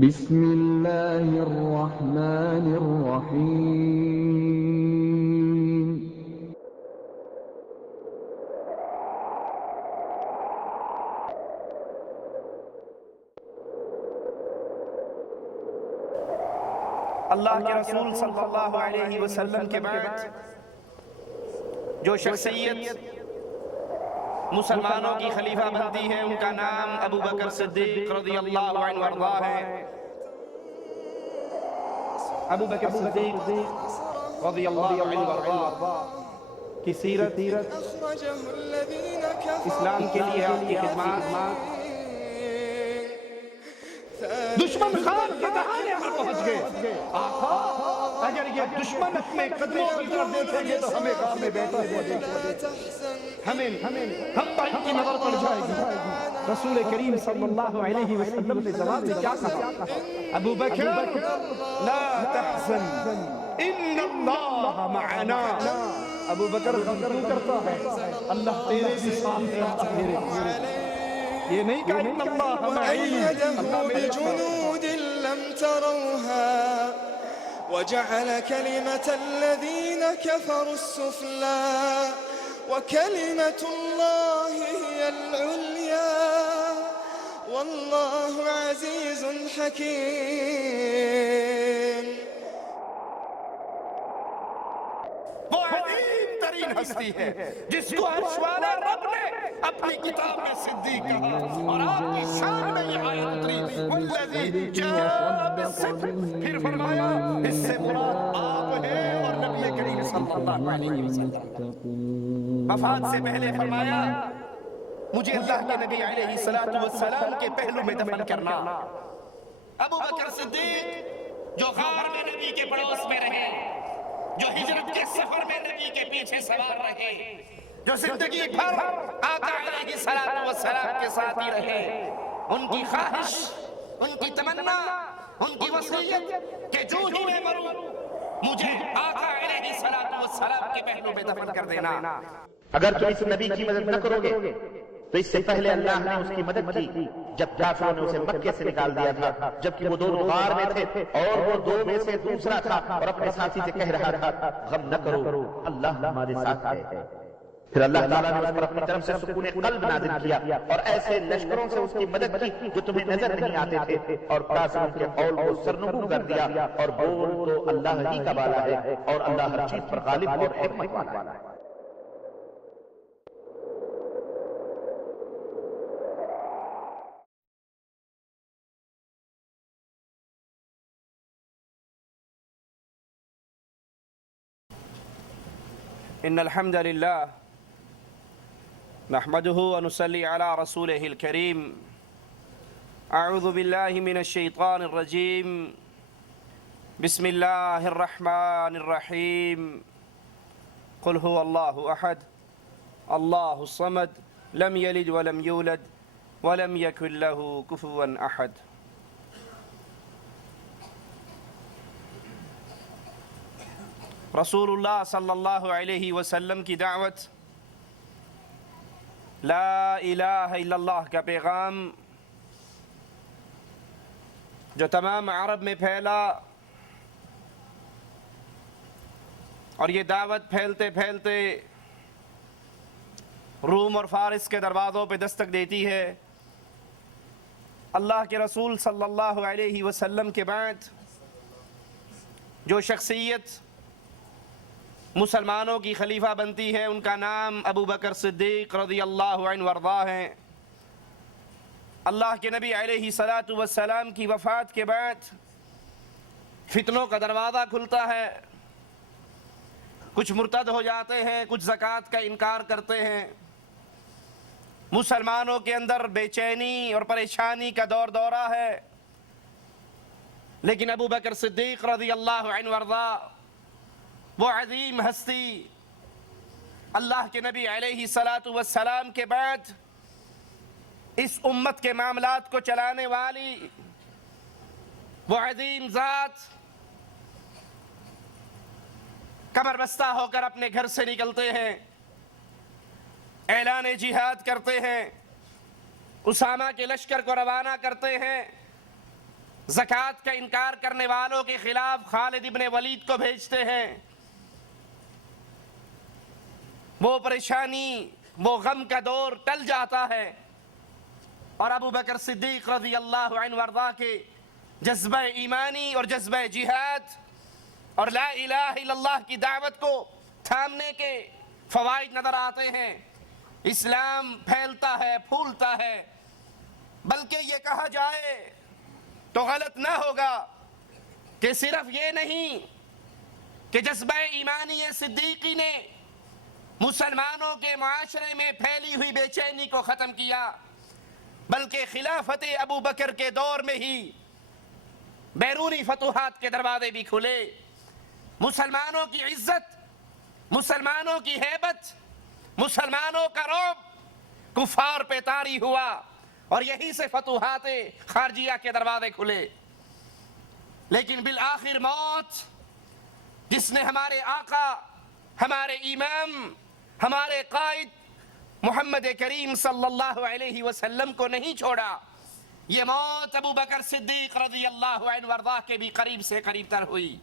بسم اللہ الرحمن الرحیم اللہ کے رسول صلی اللہ علیہ وسلم کے بعد جو شخصیت مسلمانوں کی خلیفہ بنتی ہے ان کا نام ابو بکر صدیق رضی اللہ عنہ وارضا ہے۔ ابو بکر صدیق رضی اللہ عنہ وارضا کی سیرت اسلام کے لیے آپ کی خدمات دشمن خان کے دہانے پر پہنچ گئے۔ آقا اگر یہ دشمن اپنے قدموں کی طرف دیکھیں گے تو ہمیں گھر میں بیٹھے ہوئے دیکھیں گے، ہم پر ان کی نظر پڑ جائے گی۔ رسول کریم صلی اللہ علیہ وسلم نے جواب میں کیا کہا؟ ابو بکر لا تحزن ان اللہ معنا۔ ابو بکر غم کیوں کرتا ہے؟ اللہ تیرے بھی ساتھ ہے، اللہ تیرے یہ نہیں کہا ان اللہ معین، اللہ میرے بجنود لم تروها وجعل كلمة الذين كفروا السفلى وكلمة الله هي العليا والله عزيز حكيم۔ وہ عظیم ترین ہستی ہے جس کو عرشوان رب نے اپنی کتاب میں صدیق کہا، اور آپ کی شان میں یہ آیت اتری والذی جاء بالصدق، پھر فرمایا اس سے مراد آپ ہیں اور نبی کریم صلی اللہ علیہ وسلم۔ وفات سے پہلے فرمایا مجھے اللہ کے نبی علیہ السلام کے پہلو میں دفن کرنا۔ ابو بکر صدیق جو غار میں نبی کے پڑوس میں رہے، جو ہجرت کے سفر میں نبی کے پیچھے سوار رہے، جو زندگی بھر آقا علیہ السلام کے ساتھ ہی رہے، ان کی خواہش، ان کی تمنا، ان کی وصیت کہ جو ہی میں مروں مجھے آقا علیہ السلام کے پہلو میں دفن کر دینا۔ اگر تم اس نبی کی مدد نہ کرو گے تو اس سے پہلے اللہ نے اس کی مدد کی جب کافروں نے اسے مکے سے نکال دیا تھا، جبکہ وہ دونوں غار میں تھے اور وہ دو میں سے دوسرا تھا، اور اپنے ساتھی سے کہہ رہا تھا غم نہ کرو، اللہ ہمارے ساتھ ہے۔ پھر اللہ تعالیٰ نے اس پر اپنی طرف سے سکون قلب نازل کیا اور ایسے لشکروں سے اس کی مدد کی جو تمہیں نظر نہیں آتے تھے، اور کافروں کے قول کو سرنگوں کر دیا، اور بول تو اللہ ہی کا والا ہے اور اللہ ہر چیز پر غالب اور حکمت والا ہے۔ ان الحمد للہ نحمده ونصلي على رسوله الكريم۔ اعوذ باللہ من الشیطان الرجیم، بسم اللہ الرحمن الرحیم۔ قل هو اللہ احد اللہ الصمد لم یلد ولم یولد ولم یکن له کفوا احد۔ رسول اللہ صلی اللہ علیہ وسلم کی دعوت، لا الہ الا اللہ کا پیغام جو تمام عرب میں پھیلا، اور یہ دعوت پھیلتے پھیلتے روم اور فارس کے دروازوں پہ دستک دیتی ہے۔ اللہ کے رسول صلی اللہ علیہ وسلم کے بعد جو شخصیت مسلمانوں کی خلیفہ بنتی ہے ان کا نام ابو بکر صدیق رضی اللہ عنہ وارضا ہے۔ اللہ کے نبی علیہ السلام کی وفات کے بعد فتنوں کا دروازہ کھلتا ہے، کچھ مرتد ہو جاتے ہیں، کچھ زکوٰۃ کا انکار کرتے ہیں، مسلمانوں کے اندر بے چینی اور پریشانی کا دور دورہ ہے، لیکن ابو بکر صدیق رضی اللہ عنہ وارضا وہ عظیم ہستی، اللہ کے نبی علیہ السلام کے بعد اس امت کے معاملات کو چلانے والی وہ عظیم ذات، کمر بستہ ہو کر اپنے گھر سے نکلتے ہیں، اعلان جہاد کرتے ہیں، اسامہ کے لشکر کو روانہ کرتے ہیں، زکوٰۃ کا انکار کرنے والوں کے خلاف خالد ابن ولید کو بھیجتے ہیں. وہ پریشانی، وہ غم کا دور ٹل جاتا ہے اور ابو بکر صدیق رضی اللہ عنہ وارضاہ کے جذبہ ایمانی اور جذبہ جہاد اور لا الہ الا اللہ کی دعوت کو تھامنے کے فوائد نظر آتے ہیں. اسلام پھیلتا ہے، پھولتا ہے. بلکہ یہ کہا جائے تو غلط نہ ہوگا کہ صرف یہ نہیں کہ جذبہ ایمانی صدیقی نے مسلمانوں کے معاشرے میں پھیلی ہوئی بے چینی کو ختم کیا، بلکہ خلافت ابو بکر کے دور میں ہی بیرونی فتوحات کے دروازے بھی کھلے. مسلمانوں کی عزت، مسلمانوں کی ہیبت، مسلمانوں کا رعب کفار پہ طاری ہوا اور یہیں سے فتوحات خارجیہ کے دروازے کھلے. لیکن بالآخر موت، جس نے ہمارے آقا، ہمارے امام، ہمارے قائد محمد کریم صلی اللہ علیہ وسلم کو نہیں چھوڑا، یہ موت ابو بکر صدیق رضی اللہ عنہ وارضاہ کے بھی قریب سے قریب تر ہوئی.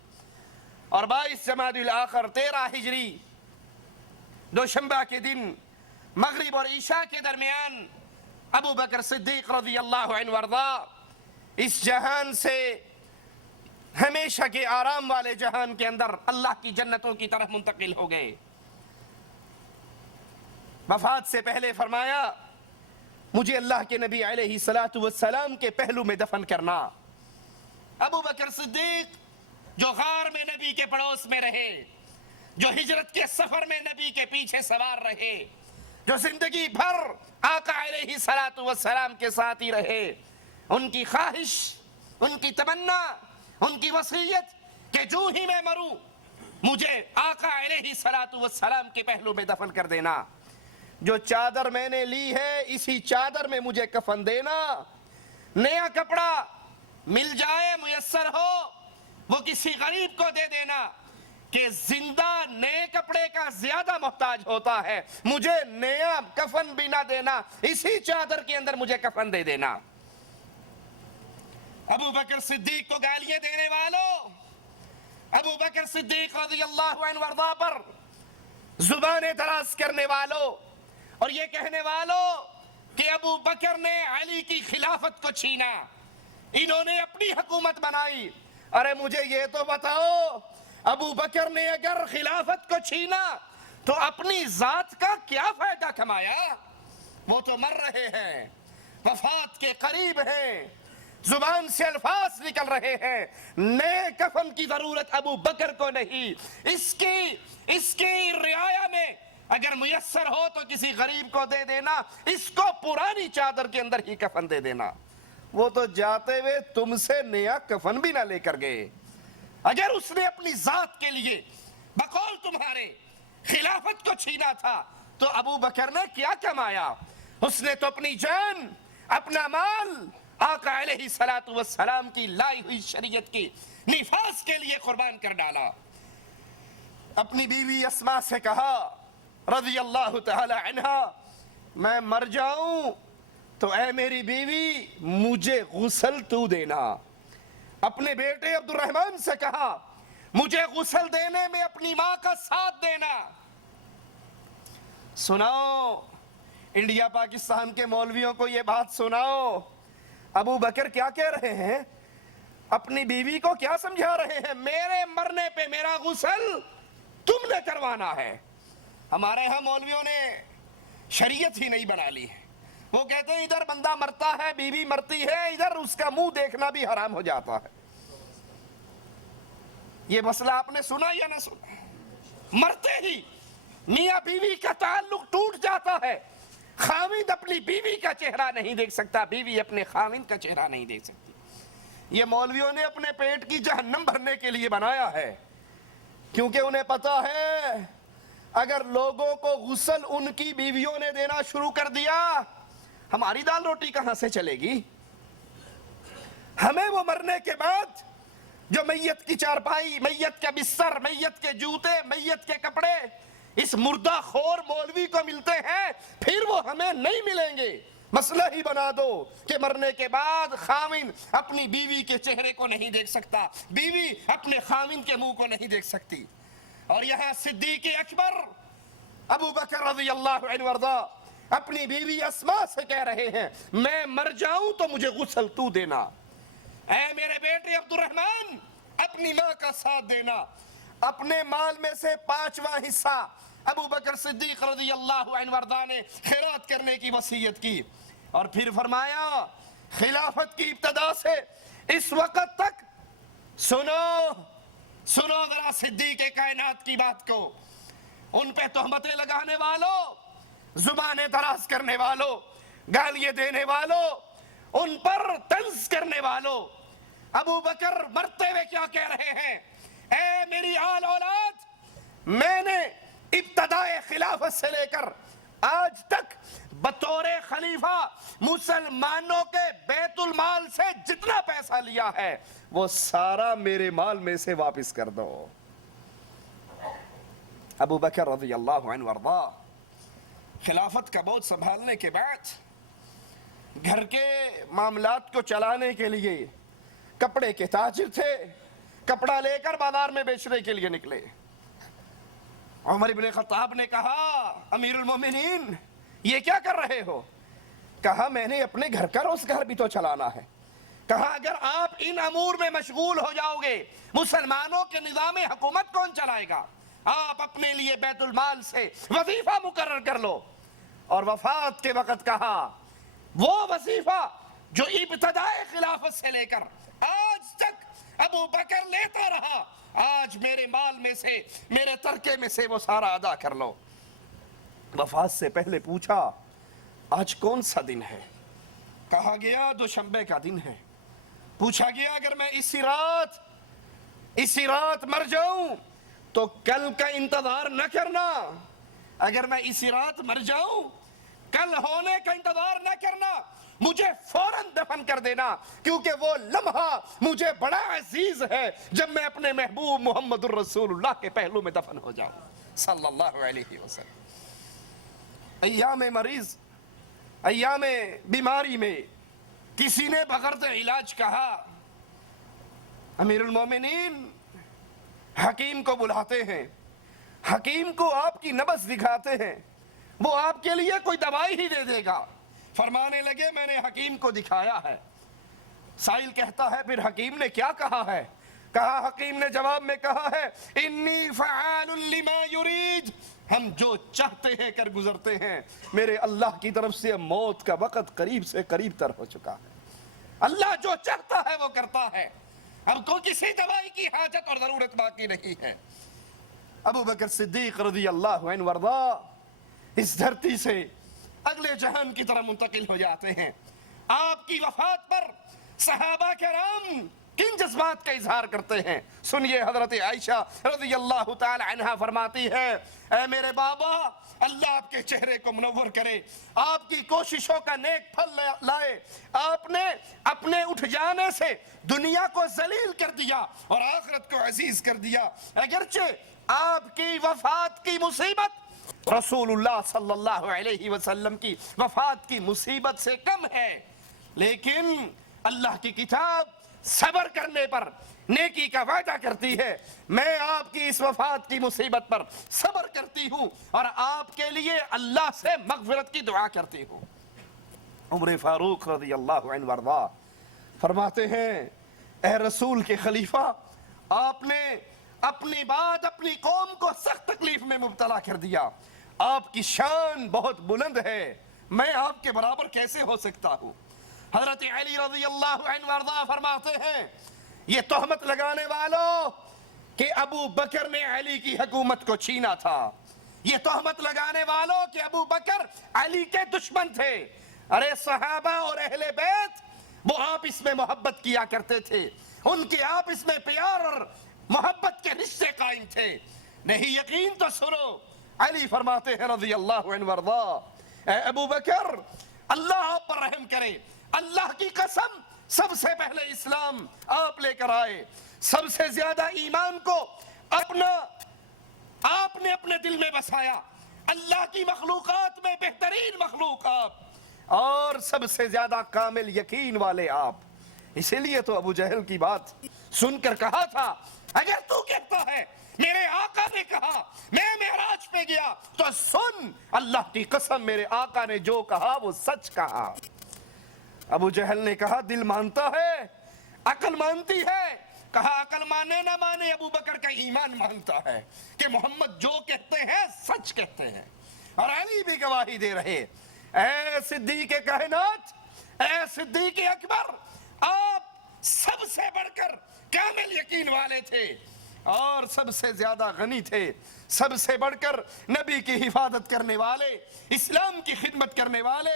اور 22 جمادی الاخر 13 ہجری دوشنبہ کے دن مغرب اور عشاء کے درمیان ابو بکر صدیق رضی اللہ عنہ وارضاہ اس جہان سے ہمیشہ کے آرام والے جہان کے اندر اللہ کی جنتوں کی طرف منتقل ہو گئے. وفات سے پہلے فرمایا مجھے اللہ کے نبی علیہ الصلوۃ والسلام کے پہلو میں دفن کرنا. ابو بکر صدیق جو غار میں نبی کے پڑوس میں رہے، جو ہجرت کے سفر میں نبی کے پیچھے سوار رہے، جو زندگی بھر آقا علیہ الصلوۃ والسلام کے ساتھ ہی رہے، ان کی خواہش، ان کی تمنا، ان کی وصیت کہ جو ہی میں مروں مجھے آقا علیہ الصلوۃ والسلام کے پہلو میں دفن کر دینا. جو چادر میں نے لی ہے اسی چادر میں مجھے کفن دینا. نیا کپڑا مل جائے، میسر ہو، وہ کسی غریب کو دے دینا کہ زندہ نئے کپڑے کا زیادہ محتاج ہوتا ہے. مجھے نیا کفن بھی نہ دینا، اسی چادر کے اندر مجھے کفن دے دینا. ابو بکر صدیق کو گالیاں دینے والوں، ابو بکر صدیق رضی اللہ عنہ وارضاہ پر زبانیں دراز کرنے والوں اور یہ کہنے والوں کہ ابو بکر نے علی کی خلافت کو چھینا، انہوں نے اپنی حکومت بنائی. ارے مجھے یہ تو بتاؤ، ابو بکر نے اگر خلافت کو چھینا تو اپنی ذات کا کیا فائدہ کمایا؟ وہ تو مر رہے ہیں، وفات کے قریب ہیں، زبان سے الفاظ نکل رہے ہیں. نئے کفن کی ضرورت ابو بکر کو نہیں. اس کی رعایا میں اگر میسر ہو تو کسی غریب کو دے دینا، اس کو پرانی چادر کے اندر ہی کفن دے دینا. وہ تو جاتے ہوئے تم سے نیا کفن بھی نہ لے کر گئے. اگر اس نے اپنی ذات کے لیے بقول تمہارے خلافت کو چھینا تھا تو ابو بکر نے کیا کمایا؟ اس نے تو اپنی جان، اپنا مال آقا علیہ الصلوۃ والسلام کی لائی ہوئی شریعت کی نفاذ کے لیے قربان کر ڈالا. اپنی بیوی اسماء سے کہا رضی اللہ تعالی عنہا، میں مر جاؤں تو اے میری بیوی مجھے غسل تو دینا. اپنے بیٹے عبد الرحمن سے کہا مجھے غسل دینے میں اپنی ماں کا ساتھ دینا. سناؤ انڈیا پاکستان کے مولویوں کو یہ بات سناؤ، ابو بکر کیا کہہ رہے ہیں، اپنی بیوی کو کیا سمجھا رہے ہیں؟ میرے مرنے پہ میرا غسل تم نے کروانا ہے. ہمارے ہاں مولویوں نے شریعت ہی نہیں بنا لی ہے. وہ کہتے ہیں ادھر بندہ مرتا ہے، بیوی مرتی ہے، ادھر اس کا منہ دیکھنا بھی حرام ہو جاتا ہے. یہ مسئلہ آپ نے سنا یا نہ سنا؟ مرتے ہی میاں بیوی کا تعلق ٹوٹ جاتا ہے. خاوند اپنی بیوی کا چہرہ نہیں دیکھ سکتا، بیوی اپنے خاوند کا چہرہ نہیں دیکھ سکتی. یہ مولویوں نے اپنے پیٹ کی جہنم بھرنے کے لیے بنایا ہے، کیونکہ انہیں پتا ہے اگر لوگوں کو غسل ان کی بیویوں نے دینا شروع کر دیا ہماری دال روٹی کہاں سے چلے گی؟ ہمیں وہ مرنے کے بعد جو میت کی چارپائی، میت کا بستر، میت کے جوتے، میت کے کپڑے اس مردہ خور مولوی کو ملتے ہیں، پھر وہ ہمیں نہیں ملیں گے. مسئلہ ہی بنا دو کہ مرنے کے بعد خاوند اپنی بیوی کے چہرے کو نہیں دیکھ سکتا، بیوی اپنے خاوند کے منہ کو نہیں دیکھ سکتی۔ اور یہاں صدیق اکبر ابو بکر رضی اللہ عنہ وارضا اپنی بیوی اسماء سے کہہ رہے ہیں میں مر جاؤں تو مجھے غسل تو دینا، اے میرے بیٹے عبد الرحمن اپنی ماں کا ساتھ دینا۔ اپنے مال میں سے 5واں حصہ ابو بکر صدیق رضی اللہ عنہ وارضا نے خیرات کرنے کی وصیت کی، اور پھر فرمایا خلافت کی ابتدا سے اس وقت تک سنو ذرا صدیق کائنات کی بات کو، ان پہ تہمتیں لگانے والوں، زبانیں دراز کرنے والوں، گالیاں دینے والوں، ان پر طنز کرنے والوں، ابو بکر مرتے ہوئے کیا کہہ رہے ہیں؟ اے میری آل اولاد، میں نے ابتدائے خلافت سے لے کر آج تک بطور خلیفہ مسلمانوں کے بیت المال سے جتنا پیسہ لیا ہے وہ سارا میرے مال میں سے واپس کر دو۔ ابو بکر رضی اللہ عنہ وارضا خلافت کا بوجھ سنبھالنے کے بعد گھر کے معاملات کو چلانے کے لیے کپڑے کے تاجر تھے، کپڑا لے کر بازار میں بیچنے کے لیے نکلے۔ عمر بن خطاب نے کہا امیر المومنین یہ کیا کر رہے ہو؟ کہا میں نے اپنے گھر کا روزگار بھی تو چلانا ہے۔ کہا اگر آپ ان امور میں مشغول ہو جاؤ گے مسلمانوں کے نظام حکومت کون چلائے گا؟ آپ اپنے لیے بیت المال سے وظیفہ مقرر کر لو۔ اور وفات کے وقت کہا وہ وظیفہ جو ابتدائے خلافت سے لے کر آج تک ابو بکر لیتا رہا، آج میرے مال میں سے میرے ترکے میں سے وہ سارا ادا کر لو۔ وفات سے پہلے پوچھا آج کون سا دن ہے؟ کہا گیا دوشنبے کا دن ہے۔ پوچھا گیا اگر میں اسی رات مر جاؤں تو کل کا انتظار نہ کرنا، اگر میں اسی رات مر جاؤں کل ہونے کا انتظار نہ کرنا، مجھے فوراً دفن کر دینا، کیونکہ وہ لمحہ مجھے بڑا عزیز ہے جب میں اپنے محبوب محمد الرسول اللہ کے پہلو میں دفن ہو جاؤں صلی اللہ علیہ وسلم۔ ایام مریض، ایام بیماری میں کسی نے بغرض علاج کہا امیر المومنین حکیم کو بلاتے ہیں، حکیم کو آپ کی نبض دکھاتے ہیں، وہ آپ کے لیے کوئی دوائی ہی دے دے گا۔ فرمانے لگے میں نے حکیم کو دکھایا ہے۔ سائل کہتا ہے پھر حکیم نے کیا کہا ہے؟ کہا حکیم نے جواب میں کہا ہے انی فعال لما یرید، ہم جو چاہتے ہیں کر گزرتے ہیں، میرے اللہ کی طرف سے موت کا وقت قریب سے قریب تر ہو چکا ہے، اللہ جو چاہتا ہے وہ کرتا ہے، اب کو کسی دوائی کی حاجت اور ضرورت باقی نہیں ہے۔ ابو بکر صدیق رضی اللہ عنہ وارضا اس دھرتی سے اگلے جہان کی طرح منتقل ہو جاتے ہیں۔ آپ کی وفات پر صحابہ کرام کن جذبات کا اظہار کرتے ہیں؟ سنیے حضرت عائشہ رضی اللہ تعالی عنہا فرماتی ہے اے میرے بابا اللہ آپ کے چہرے کو منور کرے، آپ کی کوششوں کا نیک پھل لائے، آپ نے اپنے اٹھ جانے سے دنیا کو ذلیل کر دیا اور آخرت کو عزیز کر دیا۔ اگرچہ آپ کی وفات کی مصیبت رسول اللہ صلی اللہ علیہ وسلم کی وفات کی مصیبت سے کم ہے، لیکن اللہ کی کتاب صبر کرنے پر نیکی کا وعدہ کرتی ہے۔ میں آپ کی اس وفات کی مصیبت پر صبر کرتی ہوں اور آپ کے لیے اللہ سے مغفرت کی دعا کرتی ہوں۔ عمر فاروق رضی اللہ عنہ وارضا فرماتے ہیں اے رسول کے خلیفہ، آپ نے اپنی بات اپنی قوم کو سخت تکلیف میں مبتلا کر دیا، آپ کی شان بہت بلند ہے، میں آپ کے برابر کیسے ہو سکتا ہوں؟ حضرت علی رضی اللہ عنہ وارضا فرماتے ہیں یہ تہمت لگانے والوں کہ ابو بکر نے علی کی حکومت کو چھینا تھا، یہ تہمت لگانے والوں کہ ابو بکر علی کے دشمن تھے، ارے صحابہ اور اہل بیت وہ آپس میں محبت کیا کرتے تھے، ان کے آپس میں پیار اور محبت کے رشتے قائم تھے، نہیں یقین تو سنو۔ علی فرماتے ہیں رضی اللہ عنہ وارضا اے ابو بکر اللہ آپ پر رحم کرے، اللہ کی قسم سب سے پہلے اسلام آپ لے کر آئے، سب سے زیادہ ایمان کو آپ نے اپنے دل میں بسایا، اللہ کی مخلوقات میں بہترین مخلوق آپ، اور سب سے زیادہ کامل یقین والے آپ. اسی لیے تو ابو جہل کی بات سن کر کہا تھا اگر تو کہتا ہے میرے آقا نے کہا میں معراج پہ گیا تو سن اللہ کی قسم میرے آقا نے جو کہا وہ سچ کہا. ابو جہل نے کہا دل مانتا ہے عقل مانتی ہے. کہا عقل مانے نہ مانے ابو بکر کا ایمان مانتا ہے کہ محمد جو کہتے ہیں سچ کہتے ہیں. اور علی بھی گواہی دے رہے اے صدیق کائنات اے صدیق اکبر آپ سب سے بڑھ کر کامل یقین والے تھے اور سب سے زیادہ غنی تھے, سب سے بڑھ کر نبی کی حفاظت کرنے والے, اسلام کی خدمت کرنے والے.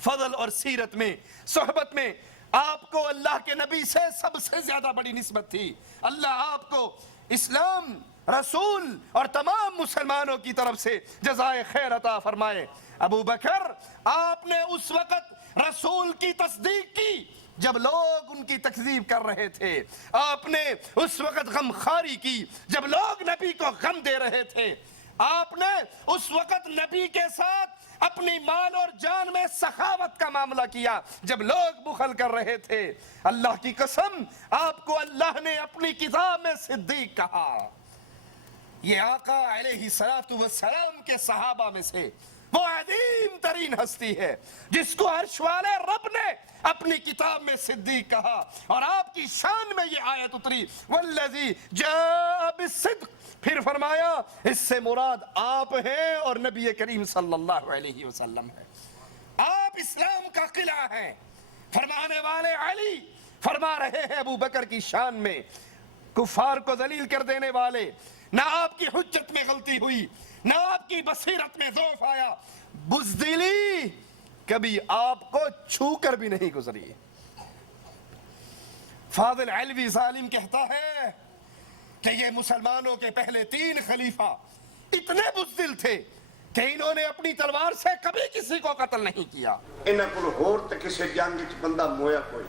فضل اور سیرت میں صحبت میں آپ کو اللہ کے نبی سے سب سے زیادہ بڑی نسبت تھی. اللہ آپ کو اسلام رسول اور تمام مسلمانوں کی طرف سے جزائے خیر عطا فرمائے. ابو بکر آپ نے اس وقت رسول کی تصدیق کی جب لوگ ان کی تکذیب کر رہے تھے. آپ نے اس وقت غم خاری کی جب لوگ نبی کو غم دے رہے تھے. آپ نے اس وقت نبی کے ساتھ اپنی مال اور جان میں سخاوت کا معاملہ کیا جب لوگ بخل کر رہے تھے. اللہ کی قسم آپ کو اللہ نے اپنی کتاب میں صدیق کہا. یہ آقا علیہ السلام کے صحابہ میں سے وہ عظیم ترین ہستی ہے جس کو عرش والے رب نے اپنی کتاب میں صدیق کہا. اور آپ کی شان میں یہ آیت اتری والذی جاء بالصدق. پھر فرمایا اس سے مراد آپ ہیں اور نبی کریم صلی اللہ علیہ وسلم ہے. آپ اسلام کا قلعہ ہیں. فرمانے والے علی فرما رہے ہیں ابو بکر کی شان میں کفار کو ذلیل کر دینے والے. نہ آپ کی حجت میں غلطی ہوئی نہ آپ کی بصیرت میں ضعف آیا. بزدلی کبھی آپ کو چھو کر بھی نہیں گزری. فاضل علوی ظالم کہتا ہے کہ یہ مسلمانوں کے پہلے 3 خلیفہ اتنے بزدل تھے کہ انہوں نے اپنی تلوار سے کبھی کسی کو قتل نہیں کیا. انہاں کول ہور تے کسے جنگ وچ بندہ مویا کوئی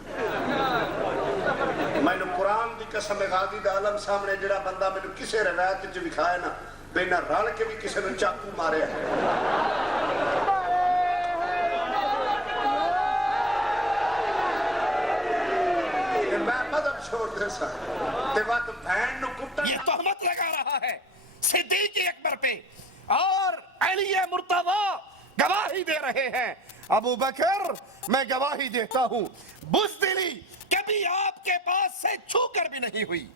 مینوں قرآن دی قسم غازی دا عالم سامنے جڑا بندہ مینوں کسے روایت وچ وکھائے نا بینا رل کے بھی کسے نوں چاقو مارے میں مذہب چھوڑ دے سا تے وقت بہن نو کٹا. یہ تہمت لگا رہا ہے صدیق اکبر پہ اور علی مرتضی گواہی دے رہے ہیں. ابو بکر میں گواہی دیتا ہوں بزدلی کبھی آپ کے پاس سے چھو کر بھی نہیں ہوئی,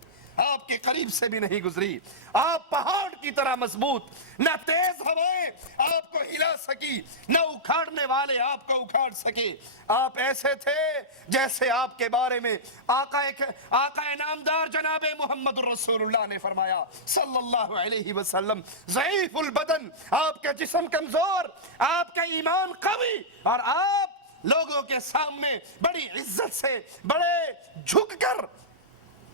آپ کے قریب سے بھی نہیں گزری. آپ پہاڑ کی طرح مضبوط, نہ تیز ہوائیں آپ کو ہلا سکی نہ اکھاڑنے والے آپ کو اکھاڑ سکے. آپ ایسے تھے جیسے آپ کے بارے میں آقا نامدار جناب محمد الرسول اللہ نے فرمایا صلی اللہ علیہ وسلم ضعیف البدن, آپ کا جسم کمزور, آپ کا ایمان قوی اور آپ لوگوں کے سامنے بڑی عزت سے بڑے جھک کر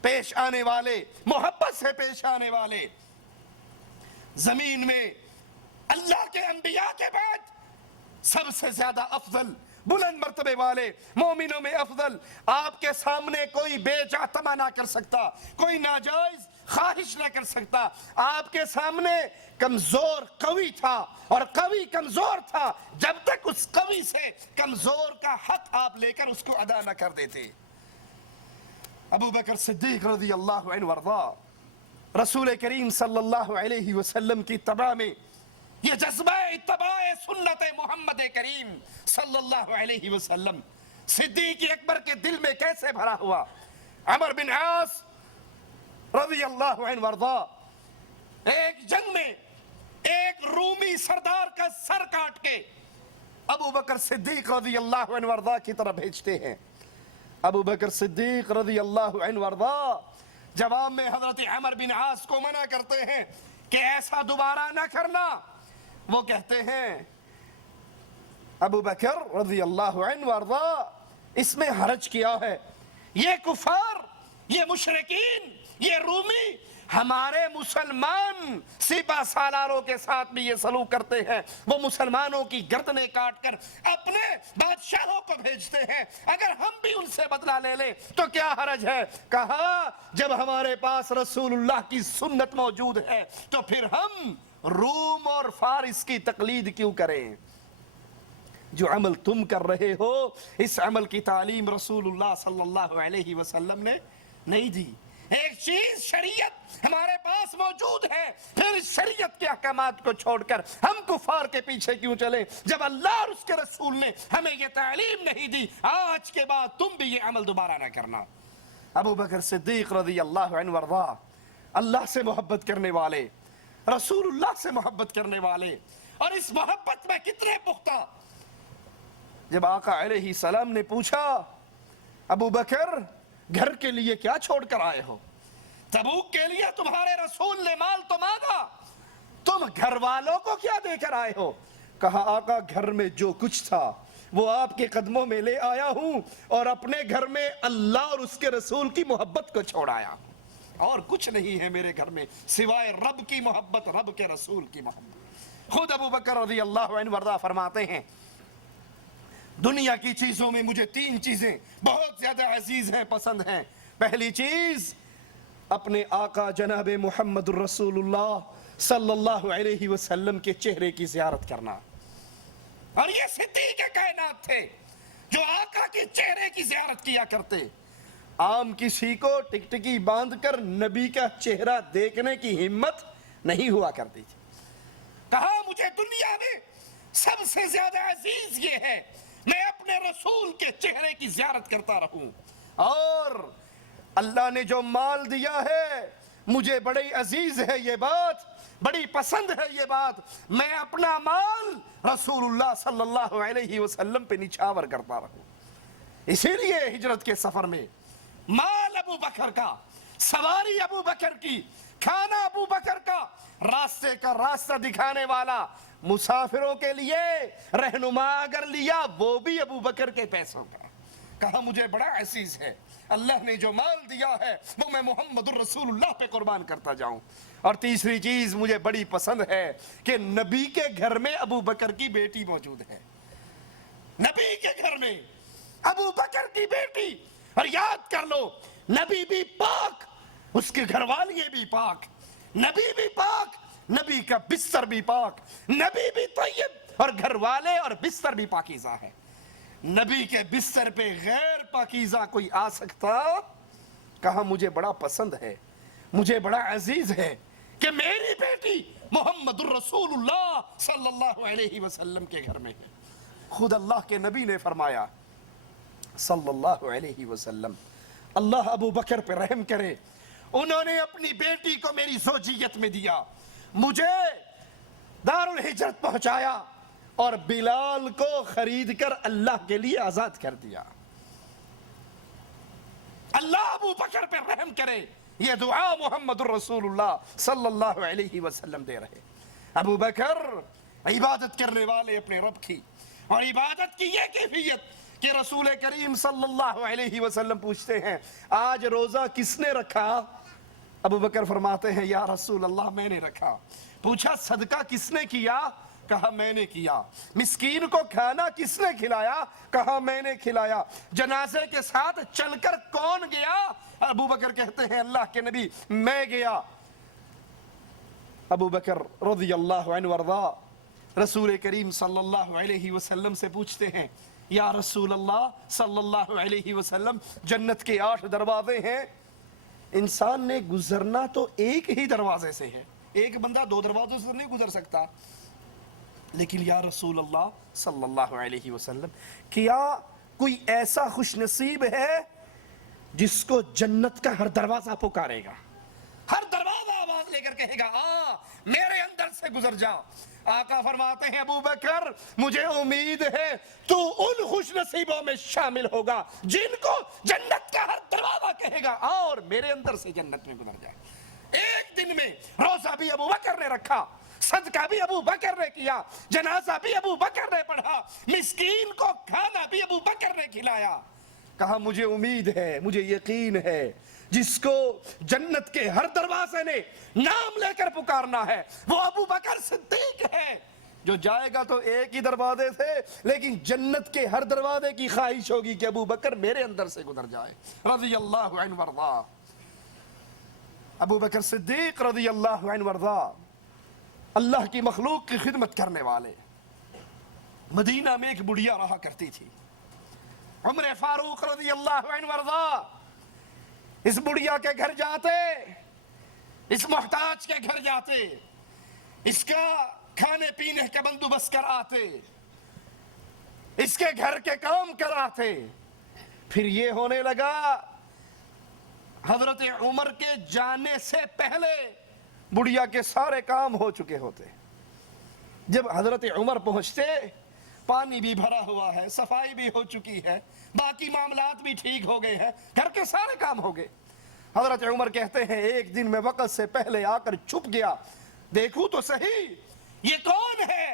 پیش آنے والے, محبت سے پیش آنے والے. زمین میں اللہ کے انبیاء کے بعد سب سے زیادہ افضل بلند مرتبے والے مومنوں میں افضل. آپ کے سامنے کوئی بے جا تما نہ کر سکتا, کوئی ناجائز خواہش نہ کر سکتا. آپ کے سامنے کمزور قوی تھا اور قوی کمزور تھا جب تک اس قوی سے کمزور کا حق آپ لے کر اس کو ادا نہ کر دیتے. ابو بکر صدیق رضی اللہ عنہ وارضا رسول کریم صلی اللہ علیہ وسلم کی اتباع میں یہ جذبہ اتباع سنت محمد کریم صلی اللہ علیہ وسلم صدیق اکبر کے دل میں کیسے بھرا ہوا. عمر بن عاص رضی اللہ عنہ وارضا ایک جنگ میں ایک رومی سردار کا سر کاٹ کے ابو بکر صدیق رضی اللہ عنہ وارضا کی طرف بھیجتے ہیں. ابو بکر صدیق رضی اللہ عنہ وارضا جواب میں حضرت عمر بن عاص کو منع کرتے ہیں کہ ایسا دوبارہ نہ کرنا. وہ کہتے ہیں ابو بکر رضی اللہ عنہ وارضا اس میں حرج کیا ہے, یہ کفار, یہ مشرکین, یہ رومی ہمارے مسلمان سپہ سالاروں کے ساتھ بھی یہ سلوک کرتے ہیں. وہ مسلمانوں کی گردنیں کاٹ کر اپنے بادشاہوں کو بھیجتے ہیں, اگر ہم بھی ان سے بدلہ لے لیں تو کیا حرج ہے. کہا جب ہمارے پاس رسول اللہ کی سنت موجود ہے تو پھر ہم روم اور فارس کی تقلید کیوں کریں. جو عمل تم کر رہے ہو اس عمل کی تعلیم رسول اللہ صلی اللہ علیہ وسلم نے نہیں دی۔ ایک چیز شریعت ہمارے پاس موجود ہے، پھر اس شریعت کے احکامات کو چھوڑ کر ہم کفار کے پیچھے کیوں چلیں جب اللہ اور اس کے رسول نے ہمیں یہ تعلیم نہیں دی۔ آج کے بعد تم بھی یہ عمل دوبارہ نہ کرنا۔ ابو بکر صدیق رضی اللہ عنہ وارضا، اللہ سے محبت کرنے والے، رسول اللہ سے محبت کرنے والے، اور اس محبت میں کتنے پختہ۔ جب آقا علیہ السلام نے پوچھا ابو بکر گھر کے لیے کیا چھوڑ کر آئے ہو؟ تبوک کے لیے تمہارے رسول نے مال تو مانگا، تم گھر والوں کو کیا دے کر آئے ہو؟ کہا آقا گھر میں جو کچھ تھا وہ آپ کے قدموں میں لے آیا ہوں، اور اپنے گھر میں اللہ اور اس کے رسول کی محبت کو چھوڑ آیا ہوں، اور کچھ نہیں ہے میرے گھر میں سوائے رب کی محبت، رب کے رسول کی محبت۔ خود ابو بکر رضی اللہ عنہ وارضا فرماتے ہیں دنیا کی چیزوں میں مجھے 3 چیزیں بہت زیادہ عزیز ہیں، پسند ہیں۔ پہلی چیز اپنے آقا جناب محمد الرسول اللہ صلی اللہ علیہ وسلم کے چہرے کی زیارت کرنا، اور یہ صدیق کائنات تھے جو آقا کے چہرے کی زیارت کیا کرتے۔ عام کسی کو ٹکٹکی باندھ کر نبی کا چہرہ دیکھنے کی ہمت نہیں ہوا کرتی تھی۔ کہا مجھے دنیا میں سب سے زیادہ عزیز یہ ہے میں اپنے رسول کے چہرے کی زیارت کرتا رہوں، اور اللہ نے جو مال دیا ہے مجھے بڑی عزیز ہے یہ بات، بڑی پسند ہے یہ بات، میں اپنا مال رسول اللہ صلی اللہ علیہ وسلم پہ نچھاور کرتا رہوں۔ اسی لیے ہجرت کے سفر میں مال ابو بکر کا، سواری ابو بکر کی، کھانا ابو بکر کا، راستے کا راستہ دکھانے والا، مسافروں کے لیے رہنما اگر لیا وہ بھی ابو بکر کے پیسوں کا۔ کہا مجھے بڑا عزیز ہے، اللہ نے جو مال دیا ہے وہ میں محمد الرسول اللہ پہ قربان کرتا جاؤں۔ اور تیسری چیز مجھے بڑی پسند ہے کہ نبی کے گھر میں ابو بکر کی بیٹی موجود ہے، نبی کے گھر میں ابو بکر کی بیٹی، اور یاد کر لو نبی بھی پاک، اس کے گھر والی بھی پاک، نبی بھی پاک، نبی کا بستر بھی پاک، نبی بھی طیب، اور گھر والے اور بستر بھی پاکیزہ ہے۔ نبی کے بستر پہ غیر پاکیزہ کوئی آ سکتا؟ کہا مجھے بڑا پسند ہے، مجھے بڑا عزیز ہے کہ میری بیٹی محمد الرسول اللہ صلی اللہ علیہ وسلم کے گھر میں ہے۔ خود اللہ کے نبی نے فرمایا صلی اللہ علیہ وسلم، اللہ ابو بکر پہ رحم کرے، انہوں نے اپنی بیٹی کو میری زوجیت میں دیا، مجھے دار الہجرت پہنچایا، اور بلال کو خرید کر اللہ کے لیے آزاد کر دیا۔ اللہ ابو بکر پہ رحم کرے، یہ دعا محمد الرسول اللہ صلی اللہ علیہ وسلم دے رہے۔ ابو بکر عبادت کرنے والے اپنے رب کی، اور عبادت کی یہ کیفیت کہ رسول کریم صلی اللہ علیہ وسلم پوچھتے ہیں آج روزہ کس نے رکھا؟ ابو بکر فرماتے ہیں یا رسول اللہ میں نے رکھا۔ پوچھا صدقہ کس نے کیا؟ کہا میں نے کیا۔ مسکین کو کھانا کس نے کھلایا؟ کہا میں نے کھلایا۔ جنازے کے ساتھ چل کر کون گیا؟ ابو بکر کہتے ہیں اللہ کے نبی میں گیا۔ ابو بکر رضی اللہ عنہ وارضا رسول کریم صلی اللہ علیہ وسلم سے پوچھتے ہیں یا رسول اللہ صلی اللہ علیہ وسلم جنت کے 8 دروازے ہیں، انسان نے گزرنا تو ایک ہی دروازے سے ہے، ایک بندہ 2 دروازوں سے نہیں گزر سکتا، لیکن یا رسول اللہ صلی اللہ علیہ وسلم کیا کوئی ایسا خوش نصیب ہے جس کو جنت کا ہر دروازہ پکارے گا، ہر دروازہ آواز لے کر کہے گا میرے اندر سے گزر جا؟ آقا فرماتے ہیں ابو بکر مجھے امید ہے تو ان خوش نصیبوں میں شامل ہوگا جن کو جنت کا ہر دروازہ کہے گا اور میرے اندر سے جنت میں گزر جائے۔ ایک دن میں روزہ بھی ابو بکر نے رکھا، صدقہ بھی ابو بکر نے کیا، جنازہ بھی ابو بکر نے پڑھا، مسکین کو کھانا بھی ابو بکر نے کھلایا۔ کہا مجھے امید ہے، مجھے یقین ہے جس کو جنت کے ہر دروازے نے نام لے کر پکارنا ہے وہ ابو بکر صدیق ہے، جو جائے گا تو ایک ہی دروازے سے لیکن جنت کے ہر دروازے کی خواہش ہوگی کہ ابو بکر میرے اندر سے گزر جائے رضی اللہ عنہ وارضا۔ ابو بکر صدیق رضی اللہ عنہ وارضا اللہ کی مخلوق کی خدمت کرنے والے، مدینہ میں ایک بڑھیا رہا کرتی تھی، عمر فاروق رضی اللہ عنہ وارضا اس بڑھیا کے گھر جاتے، اس محتاج کے گھر جاتے، اس کا کھانے پینے کا بندوبست کر آتے، اس کے گھر کے کام کراتے۔ پھر یہ ہونے لگا حضرت عمر کے جانے سے پہلے بڑھیا کے سارے کام ہو چکے ہوتے۔ جب حضرت عمر پہنچتے پانی بھی بھرا ہوا ہے، صفائی بھی ہو چکی ہے، باقی معاملات بھی ٹھیک ہو گئے ہیں، گھر کے سارے کام ہو گئے۔ حضرت عمر کہتے ہیں ایک دن میں وقت سے پہلے آ کر چھپ گیا، دیکھوں تو صحیح یہ کون ہے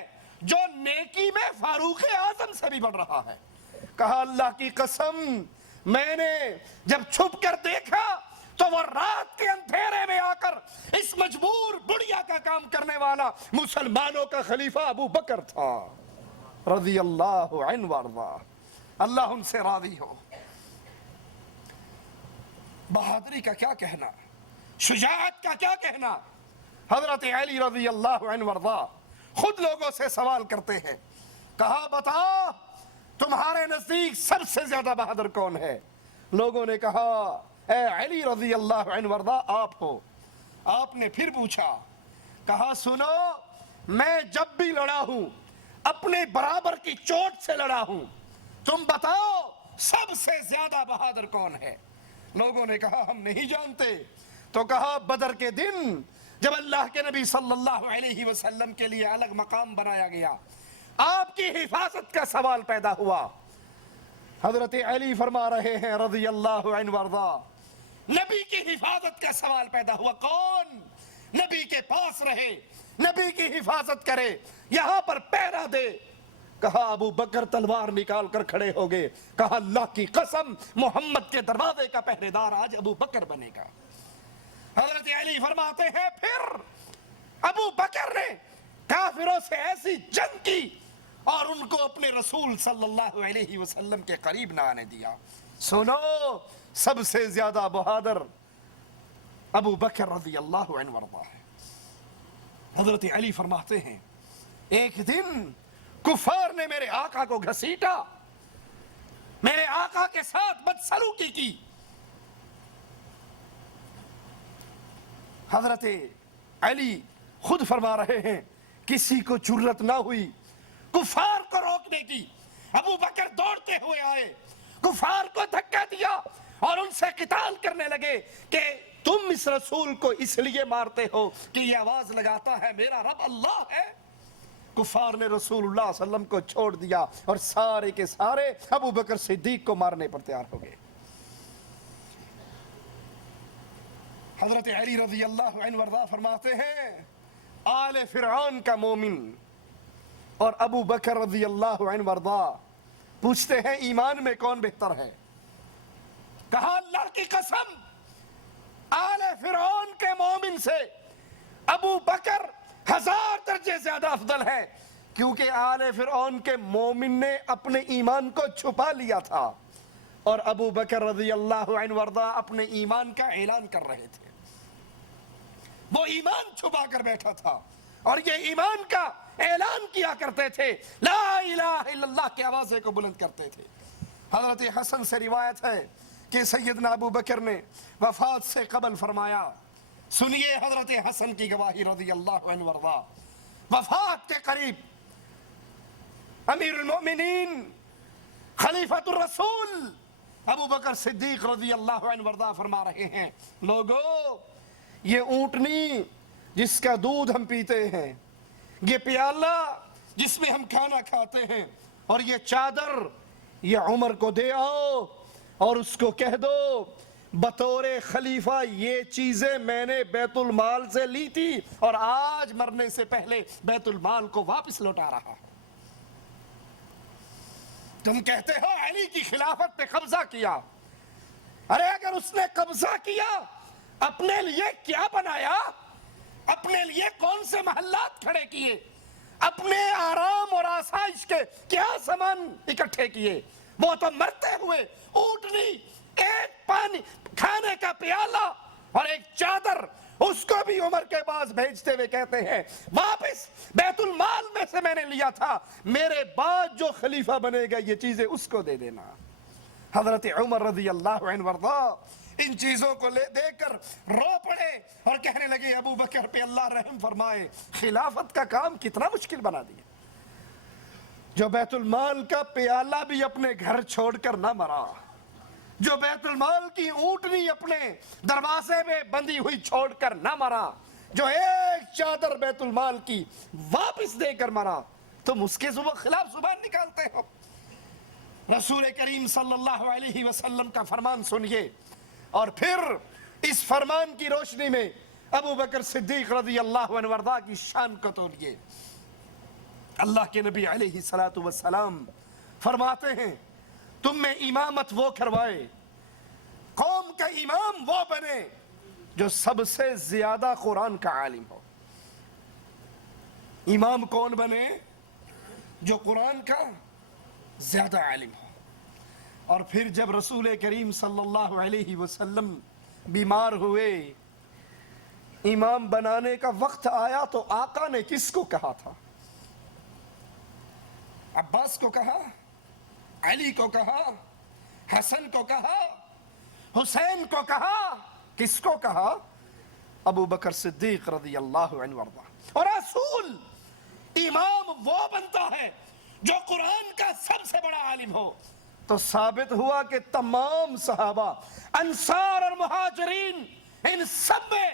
جو نیکی میں فاروق اعظم سے بھی بڑھ رہا ہے۔ کہا اللہ کی قسم میں نے جب چھپ کر دیکھا تو وہ رات کے اندھیرے میں آ کر اس مجبور بڑھیا کا کام کرنے والا مسلمانوں کا خلیفہ ابو بکر تھا رضی اللہ عنہ وارضا، اللہ ان سے راضی ہو۔ بہادری کا کیا کہنا، شجاعت کا کیا کہنا۔ حضرت علی رضی اللہ عنہ وارضا خود لوگوں سے سوال کرتے ہیں، کہا بتاؤ تمہارے نزدیک سب سے زیادہ بہادر کون ہے؟ لوگوں نے کہا اے علی رضی اللہ عنہ وارضا آپ ہو۔ آپ نے پھر پوچھا، کہا سنو میں جب بھی لڑا ہوں اپنے برابر کی چوٹ سے لڑا ہوں، تم بتاؤ سب سے زیادہ بہادر کون ہے؟ لوگوں نے کہا ہم نہیں جانتے۔ تو کہا بدر کے دن جب اللہ کے نبی صلی اللہ علیہ وسلم کے لیے الگ مقام بنایا گیا، آپ کی حفاظت کا سوال پیدا ہوا۔ حضرت علی فرما رہے ہیں رضی اللہ عنہ وارضا نبی کی حفاظت کا سوال پیدا ہوا، کون نبی کے پاس رہے، نبی کی حفاظت کرے، یہاں پر پہرا دے؟ کہا ابو بکر تلوار نکال کر کھڑے ہو گئے، کہا اللہ کی قسم محمد کے دروازے کا پہرے دار آج ابو بکر بنے گا۔ حضرت علی فرماتے ہیں پھر ابو بکر نے کافروں سے ایسی جنگ کی اور ان کو اپنے رسول صلی اللہ علیہ وسلم کے قریب نہ آنے دیا۔ سنو سب سے زیادہ بہادر ابو بکر رضی اللہ عنہ وارضا ہے۔ حضرت علی فرماتے ہیں ایک دن کفار نے میرے آقا کو گھسیٹا، میرے آقا کے ساتھ بدسلوکی کی۔ حضرت علی خود فرما رہے ہیں کسی کو جرت نہ ہوئی کفار کو روکنے کی۔ ابو بکر دوڑتے ہوئے آئے، کفار کو دھکا دیا اور ان سے قتال کرنے لگے کہ تم اس رسول کو اس لیے مارتے ہو کہ یہ آواز لگاتا ہے میرا رب اللہ ہے۔ کفار نے رسول اللہ صلی اللہ علیہ وسلم کو چھوڑ دیا اور سارے کے سارے ابو بکر صدیق کو مارنے پر تیار ہو گئے۔ حضرت علی رضی اللہ عنہ وارضا فرماتے ہیں آل فرعون کا مومن اور ابو بکر رضی اللہ عنہ وارضا پوچھتے ہیں ایمان میں کون بہتر ہے؟ کہا اللہ کی قسم آل فرعون کے مومن سے ابو بکر 1000 درجے زیادہ افضل ہے، کیونکہ آل فرعون کے مومن نے اپنے ایمان کو چھپا لیا تھا اور ابو بکر رضی اللہ عنہ وارضا اپنے ایمان کا اعلان کر رہے تھے۔ وہ ایمان چھپا کر بیٹھا تھا اور یہ ایمان کا اعلان کیا کرتے تھے، لا الہ الا اللہ کی آوازیں کو بلند کرتے تھے۔ حضرت حسن سے روایت ہے کہ سیدنا ابو بکر نے وفات سے قبل فرمایا، سنیے حضرت حسن کی گواہی رضی اللہ عنہ وارضا، وفات کے قریب امیر المؤمنین خلیفۃ الرسول ابو بکر صدیق رضی اللہ عنہ وارضا فرما رہے ہیں لوگو یہ اونٹنی جس کا دودھ ہم پیتے ہیں، یہ پیالہ جس میں ہم کھانا کھاتے ہیں اور یہ چادر یہ عمر کو دے آؤ اور اس کو کہہ دو بطور خلیفہ یہ چیزیں میں نے بیت المال سے لی تھی اور آج مرنے سے پہلے بیت المال کو واپس لوٹا رہا ہوں۔ تم کہتے ہو علی کی خلافت پہ قبضہ کیا، ارے اگر اس نے قبضہ کیا اپنے لیے کیا بنایا؟ اپنے لیے کون سے محلات کھڑے کیے؟ اپنے آرام اور آسائش کے کیا سامان اکٹھے کیے؟ وہ تو مرتے ہوئے اونٹنی، ایک پانی کھانے کا پیالہ اور ایک چادر اس کو بھی عمر کے پاس بھیجتے ہوئے کہتے ہیں واپس بیت المال میں سے میں نے لیا تھا، میرے بعد جو خلیفہ بنے گا یہ چیزیں اس کو دے دینا۔ حضرت عمر رضی اللہ عنہ وارضا ان چیزوں کو دیکھ کر رو پڑے اور کہنے لگے ابو بکر پہ اللہ رحم فرمائے، خلافت کا کام کتنا مشکل بنا دیا، جو بیت المال کا پیالہ بھی اپنے گھر چھوڑ کر نہ مرا، جو بیت المال کی اونٹنی اپنے دروازے میں بندی ہوئی چھوڑ کر نہ مرا، جو ایک چادر بیت المال کی واپس دے کر مرا، تم اس کے خلاف زبان نکالتے ہو۔ رسول کریم صلی اللہ علیہ وسلم کا فرمان سنیے اور پھر اس فرمان کی روشنی میں ابو بکر صدیق رضی اللہ عنہ وارضا کی شان کو تولیے۔ اللہ کے نبی علیہ السلام فرماتے ہیں تم میں امامت وہ کروائے، قوم کا امام وہ بنے جو سب سے زیادہ قرآن کا عالم ہو۔ امام کون بنے؟ جو قرآن کا زیادہ عالم ہو۔ اور پھر جب رسول کریم صلی اللہ علیہ وسلم بیمار ہوئے، امام بنانے کا وقت آیا تو آقا نے کس کو کہا تھا؟ عباس کو کہا، علی کو کہا، حسن کو کہا، حسین کو کہا، کس کو کہا؟ ابو بکر صدیق رضی اللہ عنہ وارضا۔ اور رسول امام وہ بنتا ہے جو قرآن کا سب سے بڑا عالم ہو۔ تو ثابت ہوا کہ تمام صحابہ، انصار اور مہاجرین، ان سب میں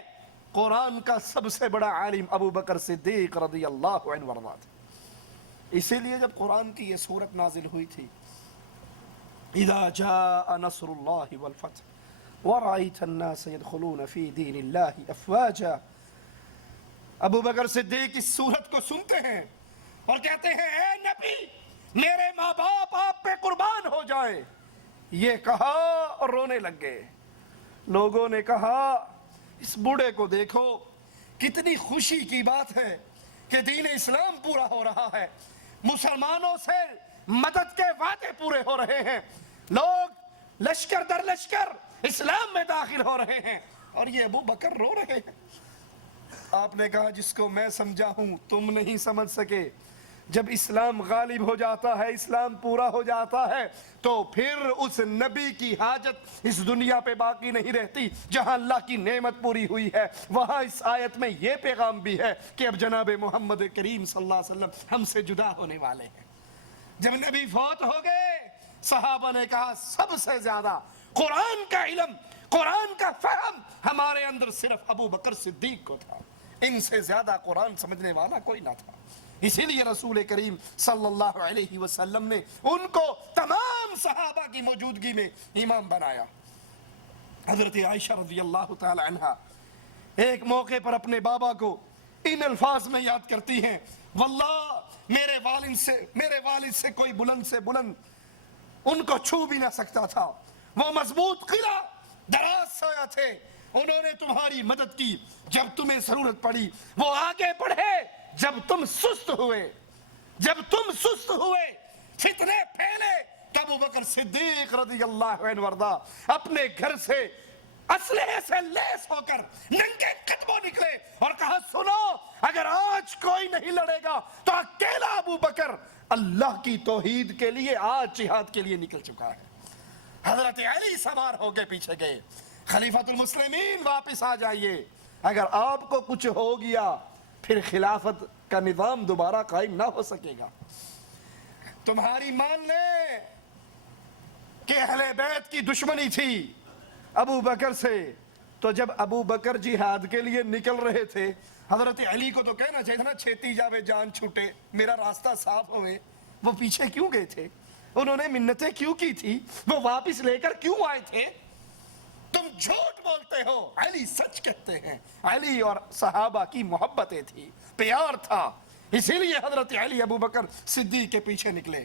قرآن کا سب سے بڑا عالم ابو بکر صدیق رضی اللہ عنہ وارضا تھے۔ اسی لیے جب قرآن کی یہ سورت نازل ہوئی تھی، اذا جاء نصر اللہ والفتح ورأيت الناس يدخلون في دین اللہ افواجا، ابو بکر صدیق اس سورت کو سنتے ہیں اور کہتے ہیں اے نبی میرے ماں باپ آپ پہ قربان ہو جائیں۔ یہ کہا اور رونے لگ گئے۔ لوگوں نے کہا اس بوڑھے کو دیکھو، کتنی خوشی کی بات ہے کہ دین اسلام پورا ہو رہا ہے، مسلمانوں سے مدد کے وعدے پورے ہو رہے ہیں، لوگ لشکر در لشکر اسلام میں داخل ہو رہے ہیں، اور یہ ابو بکر رو رہے ہیں۔ آپ نے کہا جس کو میں سمجھا ہوں تم نہیں سمجھ سکے۔ جب اسلام غالب ہو جاتا ہے، اسلام پورا ہو جاتا ہے، تو پھر اس نبی کی حاجت اس دنیا پہ باقی نہیں رہتی۔ جہاں اللہ کی نعمت پوری ہوئی ہے وہاں اس آیت میں یہ پیغام بھی ہے کہ اب جناب محمد کریم صلی اللہ علیہ وسلم ہم سے جدا ہونے والے ہیں۔ جب نبی فوت ہو گئے، صحابہ نے کہا سب سے زیادہ قرآن کا علم، قرآن کا فہم ہمارے اندر صرف ابو بکر صدیق کو تھا، ان سے زیادہ قرآن سمجھنے والا کوئی نہ تھا۔ اسی لیے رسول کریم صلی اللہ علیہ وسلم نے ان کو تمام صحابہ کی موجودگی میں امام بنایا۔ حضرت عائشہ رضی اللہ تعالی عنہ ایک موقع پر اپنے بابا کو ان الفاظ میں یاد کرتی ہیں، واللہ میرے والد سے کوئی بلند سے بلند ان کو چھو بھی نہ سکتا تھا، وہ مضبوط قلعہ دراز سایہ تھے، انہوں نے تمہاری مدد کی جب تمہیں ضرورت پڑی، وہ آگے بڑھے جب تم سست ہوئے، فتنے پھیلے تو ابو بکر صدیق رضی اللہ عنہ وارضا اپنے گھر سے اسلحے سے لیس ہو کر ننگے قدموں نکلے اور کہا سنو، اگر آج کوئی نہیں لڑے گا تو اکیلا ابو بکر اللہ کی توحید کے لیے آج جہاد کے لیے نکل چکا ہے۔ حضرت علی سوار ہو کے پیچھے گئے، خلیفۃ المسلمین واپس آ جائیے، اگر آپ کو کچھ ہو گیا پھر خلافت کا نظام دوبارہ قائم نہ ہو سکے گا۔ تمہاری مان لیں کہ اہل بیت کی دشمنی تھی ابو بکر سے، تو جب ابو بکر جہاد کے لیے نکل رہے تھے، حضرت علی کو تو کہنا چاہیے تھا نا چھیتی جاوے جان چھوٹے، میرا راستہ صاف ہوئے، وہ پیچھے کیوں گئے تھے؟ انہوں نے منتیں کیوں کی تھی؟ وہ واپس لے کر کیوں آئے تھے؟ تم جھوٹ بولتے ہو، علی سچ کہتے ہیں۔ علی اور صحابہ کی محبتیں تھی، پیار تھا، اسی لیے حضرت علی ابو بکر صدیق کے پیچھے نکلے۔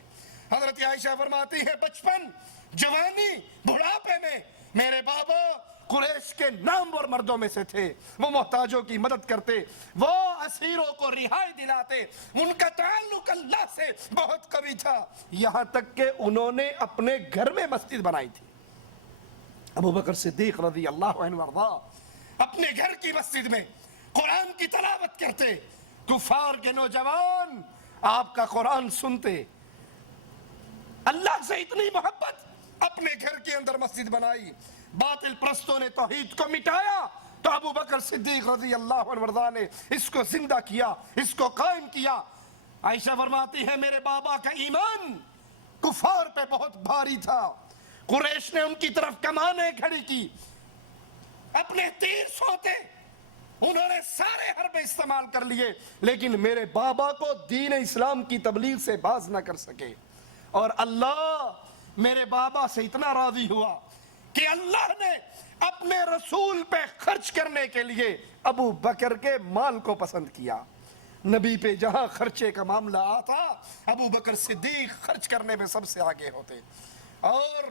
حضرت عائشہ فرماتی ہے بچپن، جوانی، بڑھاپے میں میرے بابا قریش کے نامور مردوں میں سے تھے، وہ محتاجوں کی مدد کرتے، وہ اسیروں کو رہائی دلاتے، ان کا تعلق اللہ سے بہت قوی تھا، یہاں تک کہ انہوں نے اپنے گھر میں مسجد بنائی تھی۔ ابو بکر صدیق رضی اللہ عنہ وارضا اپنے گھر کی مسجد میں قرآن کی تلاوت کرتے، کفار کے نوجوان آپ کا قرآن سنتے، اللہ سے اتنی محبت، اپنے گھر کے اندر مسجد بنائی، باطل پرستوں نے توحید کو مٹایا تو ابو بکر صدیق رضی اللہ عنہ وارضاہ نے اس کو زندہ کیا، اس کو قائم کیا۔ عائشہ فرماتی ہے میرے بابا کا ایمان کفار پہ بہت بھاری تھا، قریش نے ان کی طرف کمانیں کھڑی کی، اپنے تیر سوتے، انہوں نے سارے حربے استعمال کر لیے، لیکن میرے بابا کو دین اسلام کی تبلیغ سے باز نہ کر سکے۔ اور اللہ میرے بابا سے اتنا راضی ہوا کہ اللہ نے اپنے رسول پہ خرچ کرنے کے لیے ابو بکر کے مال کو پسند کیا۔ نبی پہ جہاں خرچے کا معاملہ آتا ابو بکر صدیق خرچ کرنے میں سب سے آگے ہوتے۔ اور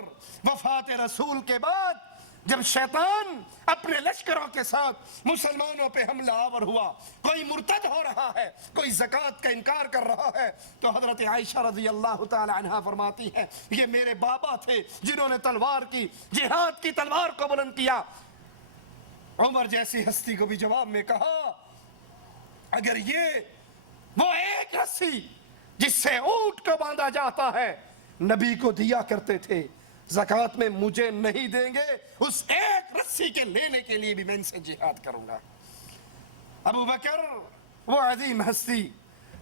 وفات رسول کے بعد جب شیطان اپنے لشکروں کے ساتھ مسلمانوں پہ حملہ آور ہوا، کوئی مرتد ہو رہا ہے، کوئی زکوٰۃ کا انکار کر رہا ہے، تو حضرت عائشہ رضی اللہ تعالی عنہا فرماتی ہے یہ میرے بابا تھے جنہوں نے تلوار کی، جہاد کی تلوار کو بلند کیا۔ عمر جیسی ہستی کو بھی جواب میں کہا اگر یہ وہ ایک رسی جس سے اونٹ کو باندھا جاتا ہے نبی کو دیا کرتے تھے، زکوٰۃ میں مجھے نہیں دیں گے، اس ایک رسی کے لینے کے لیے بھی میں ان سے جہاد کروں گا۔ ابو بکر وہ عظیم ہستی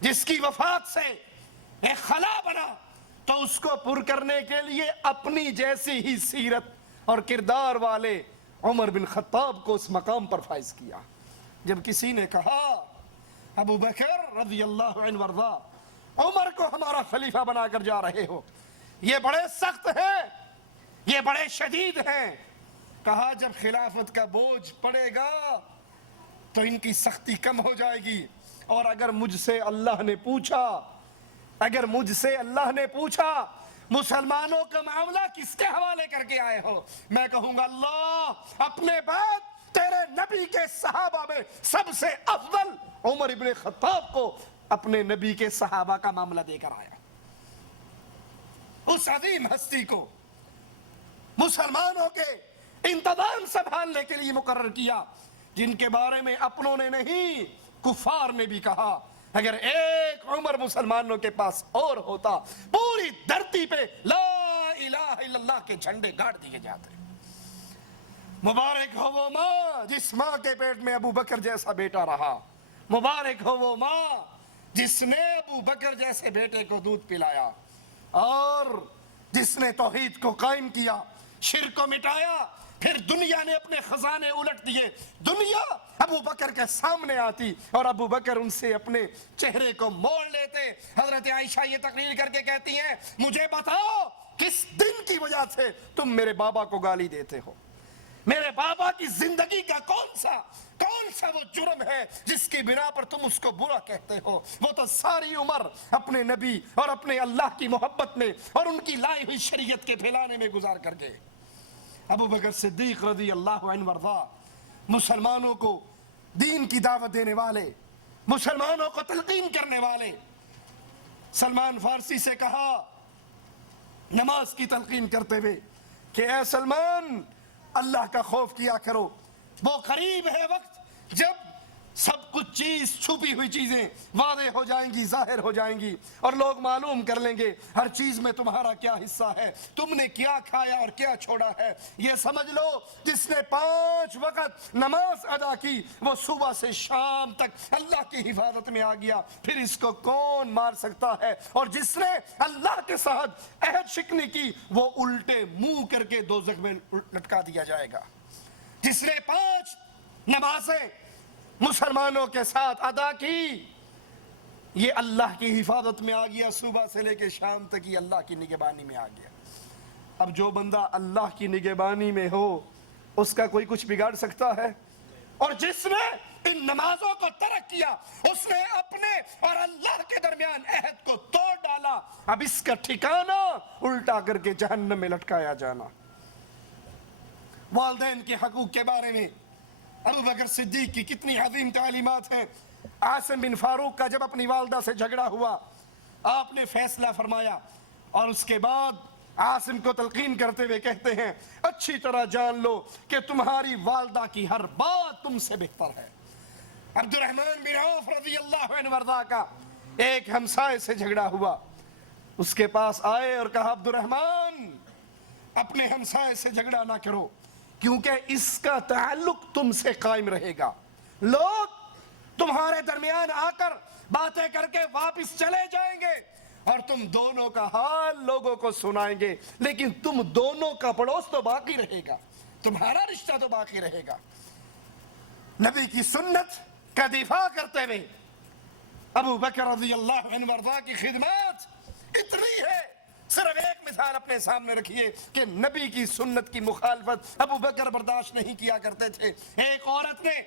جس کی وفات سے ایک خلا بنا تو اس کو پر کرنے کے لیے اپنی جیسی ہی سیرت اور کردار والے عمر بن خطاب کو اس مقام پر فائز کیا۔ جب کسی نے کہا ابو بکر رضی اللہ عنہ وارضاہ عمر کو ہمارا خلیفہ بنا کر جا رہے ہو، یہ بڑے سخت ہیں، یہ بڑے شدید ہیں، کہا جب خلافت کا بوجھ پڑے گا تو ان کی سختی کم ہو جائے گی، اور اگر مجھ سے اللہ نے پوچھا مسلمانوں کا معاملہ کس کے حوالے کر کے آئے ہو، میں کہوں گا اللہ اپنے بعد تیرے نبی کے صحابہ میں سب سے افضل عمر ابن خطاب کو اپنے نبی کے صحابہ کا معاملہ دے کر آیا۔ اس عظیم ہستی کو مسلمانوں کے انتظام سنبھالنے کے لیے مقرر کیا، جن کے بارے میں اپنوں نے نہیں کفار نے بھی کہا اگر ایک عمر مسلمانوں کے پاس اور ہوتا پوری دھرتی پہ لا الہ الا اللہ کے جھنڈے گاڑ دیے جاتے۔ مبارک ہو وہ ماں جس ماں کے پیٹ میں ابو بکر جیسا بیٹا رہا، مبارک ہو وہ ماں جس نے ابو بکر جیسے بیٹے کو دودھ پلایا اور جس نے توحید کو قائم کیا، شرک کو مٹایا، پھر دنیا نے اپنے خزانے الٹ دیے، دنیا ابو بکر کے سامنے آتی اور ابو بکر ان سے اپنے چہرے کو موڑ لیتے۔ حضرت عائشہ یہ تقریر کر کے کہتی ہیں مجھے بتاؤ کس دن کی وجہ سے تم میرے بابا کو گالی دیتے ہو، میرے بابا کی زندگی کا کون سا وہ جرم ہے جس کی بنا پر تم اس کو برا کہتے ہو؟ وہ تو ساری عمر اپنے نبی اور اپنے اللہ کی محبت میں اور ان کی لائی ہوئی شریعت کے پھیلانے میں گزار کر گئے۔ ابو بکر صدیق رضی اللہ عنہ وارضاہ مسلمانوں کو دین کی دعوت دینے والے، مسلمانوں کو تلقین کرنے والے۔ سلمان فارسی سے کہا نماز کی تلقین کرتے ہوئے کہ اے سلمان اللہ کا خوف کیا کرو، وہ قریب ہے وقت جب سب کچھ چیز چھپی ہوئی چیزیں واضح ہو جائیں گی، ظاہر ہو جائیں گی اور لوگ معلوم کر لیں گے ہر چیز میں تمہارا کیا حصہ ہے، تم نے کیا کھایا اور کیا چھوڑا ہے۔ یہ سمجھ لو جس نے 5 وقت نماز ادا کی وہ صبح سے شام تک اللہ کی حفاظت میں آ گیا، پھر اس کو کون مار سکتا ہے؟ اور جس نے اللہ کے ساتھ عہد شکنی کی وہ الٹے منہ کر کے دوزخ میں لٹکا دیا جائے گا۔ جس نے 5 نمازیں مسلمانوں کے ساتھ ادا کی یہ اللہ کی حفاظت میں آ گیا، صبح سے لے کے شام تک یہ اللہ کی نگہبانی میں آ گیا۔ اب جو بندہ اللہ کی نگہبانی میں ہو اس کا کوئی کچھ بگاڑ سکتا ہے؟ اور جس نے ان نمازوں کو ترک کیا اس نے اپنے اور اللہ کے درمیان عہد کو توڑ ڈالا، اب اس کا ٹھکانہ الٹا کر کے جہنم میں لٹکایا جانا۔ والدین کے حقوق کے بارے میں ابو بکر صدیق کی کتنی عظیم تعلیمات ہیں۔ عاصم بن فاروق کا جب اپنی والدہ سے جھگڑا ہوا آپ نے فیصلہ فرمایا اور اس کے بعد عاصم کو تلقین کرتے ہوئے کہتے ہیں اچھی طرح جان لو کہ تمہاری والدہ کی ہر بات تم سے بہتر ہے۔ عبد الرحمن بن عوف رضی اللہ عنہ وارضاہ کا ایک ہمسائے سے جھگڑا ہوا، اس کے پاس آئے اور کہا عبد الرحمن اپنے ہمسائے سے جھگڑا نہ کرو کیونکہ اس کا تعلق تم سے قائم رہے گا، لوگ تمہارے درمیان آ کر باتیں کر کے واپس چلے جائیں گے اور تم دونوں کا حال لوگوں کو سنائیں گے، لیکن تم دونوں کا پڑوس تو باقی رہے گا، تمہارا رشتہ تو باقی رہے گا۔ نبی کی سنت کا دفاع کرتے ہوئے ابو بکر رضی اللہ عنہ وارضاہ کی خدمات اتنی ہے، صرف ایک مثال اپنے سامنے رکھیے کہ نبی کی سنت کی مخالفت ابو بکر برداشت نہیں کیا کرتے تھے۔ ایک عورت نے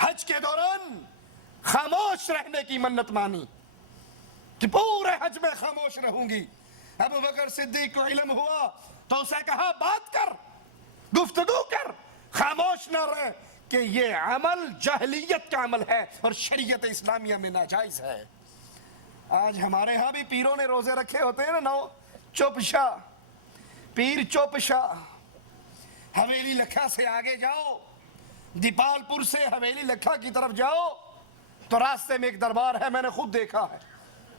حج کے دوران خاموش رہنے کی منت مانی کہ پورے حج میں خاموش رہوں گی۔ ابو بکر صدیق کو علم ہوا تو اسے کہا بات کر، گفتگو کر، خاموش نہ رہ کہ یہ عمل جاہلیت کا عمل ہے اور شریعت اسلامیہ میں ناجائز ہے۔ آج ہمارے ہاں بھی پیروں نے روزے رکھے ہوتے ہیں نا، چپ شاہ، پیر چپ شاہ۔ حویلی لکھا سے آگے جاؤ، دیپال پور سے حویلی لکھا کی طرف جاؤ تو راستے میں ایک دربار ہے، میں نے خود دیکھا ہے،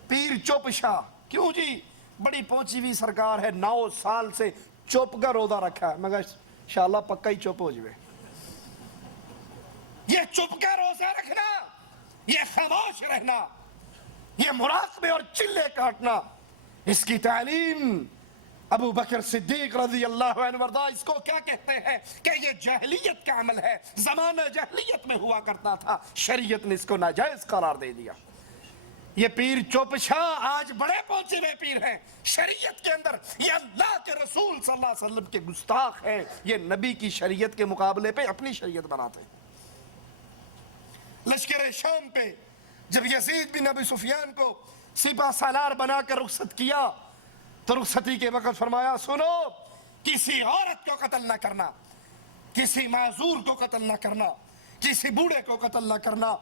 پیر چپ شاہ۔ کیوں جی؟ بڑی پہنچی ہوئی سرکار ہے، 9 سال سے چپ کا روزہ رکھا ہے، مگر انشاءاللہ پکا ہی چپ ہو جائے۔ یہ چپ کا روزہ رکھنا، یہ خاموش رہنا، یہ مراقبے اور چلے کاٹنا، اس کی تعلیم ابو بکر صدیق رضی اللہ عنہ وارضاہ اس کو کیا کہتے ہیں کہ یہ جاہلیت کا عمل ہے، زمانہ جاہلیت میں ہوا کرتا تھا، شریعت نے اس کو ناجائز قرار دے دیا۔ یہ پیر چوپشاہ آج بڑے پہنچے ہوئے پیر ہیں شریعت کے اندر، یہ اللہ کے رسول صلی اللہ علیہ وسلم کے گستاخ ہیں، یہ نبی کی شریعت کے مقابلے پہ اپنی شریعت بناتے ہیں۔ لشکر شام پہ جب یزید بن ابی سفیان کو سپہ سالار بنا کر رخصت کیا تو رخصتی کے وقت فرمایا سنو، کسی عورت کو قتل نہ کرنا، کسی معذور کو قتل نہ کرنا، کسی بوڑھے کو قتل نہ کرنا،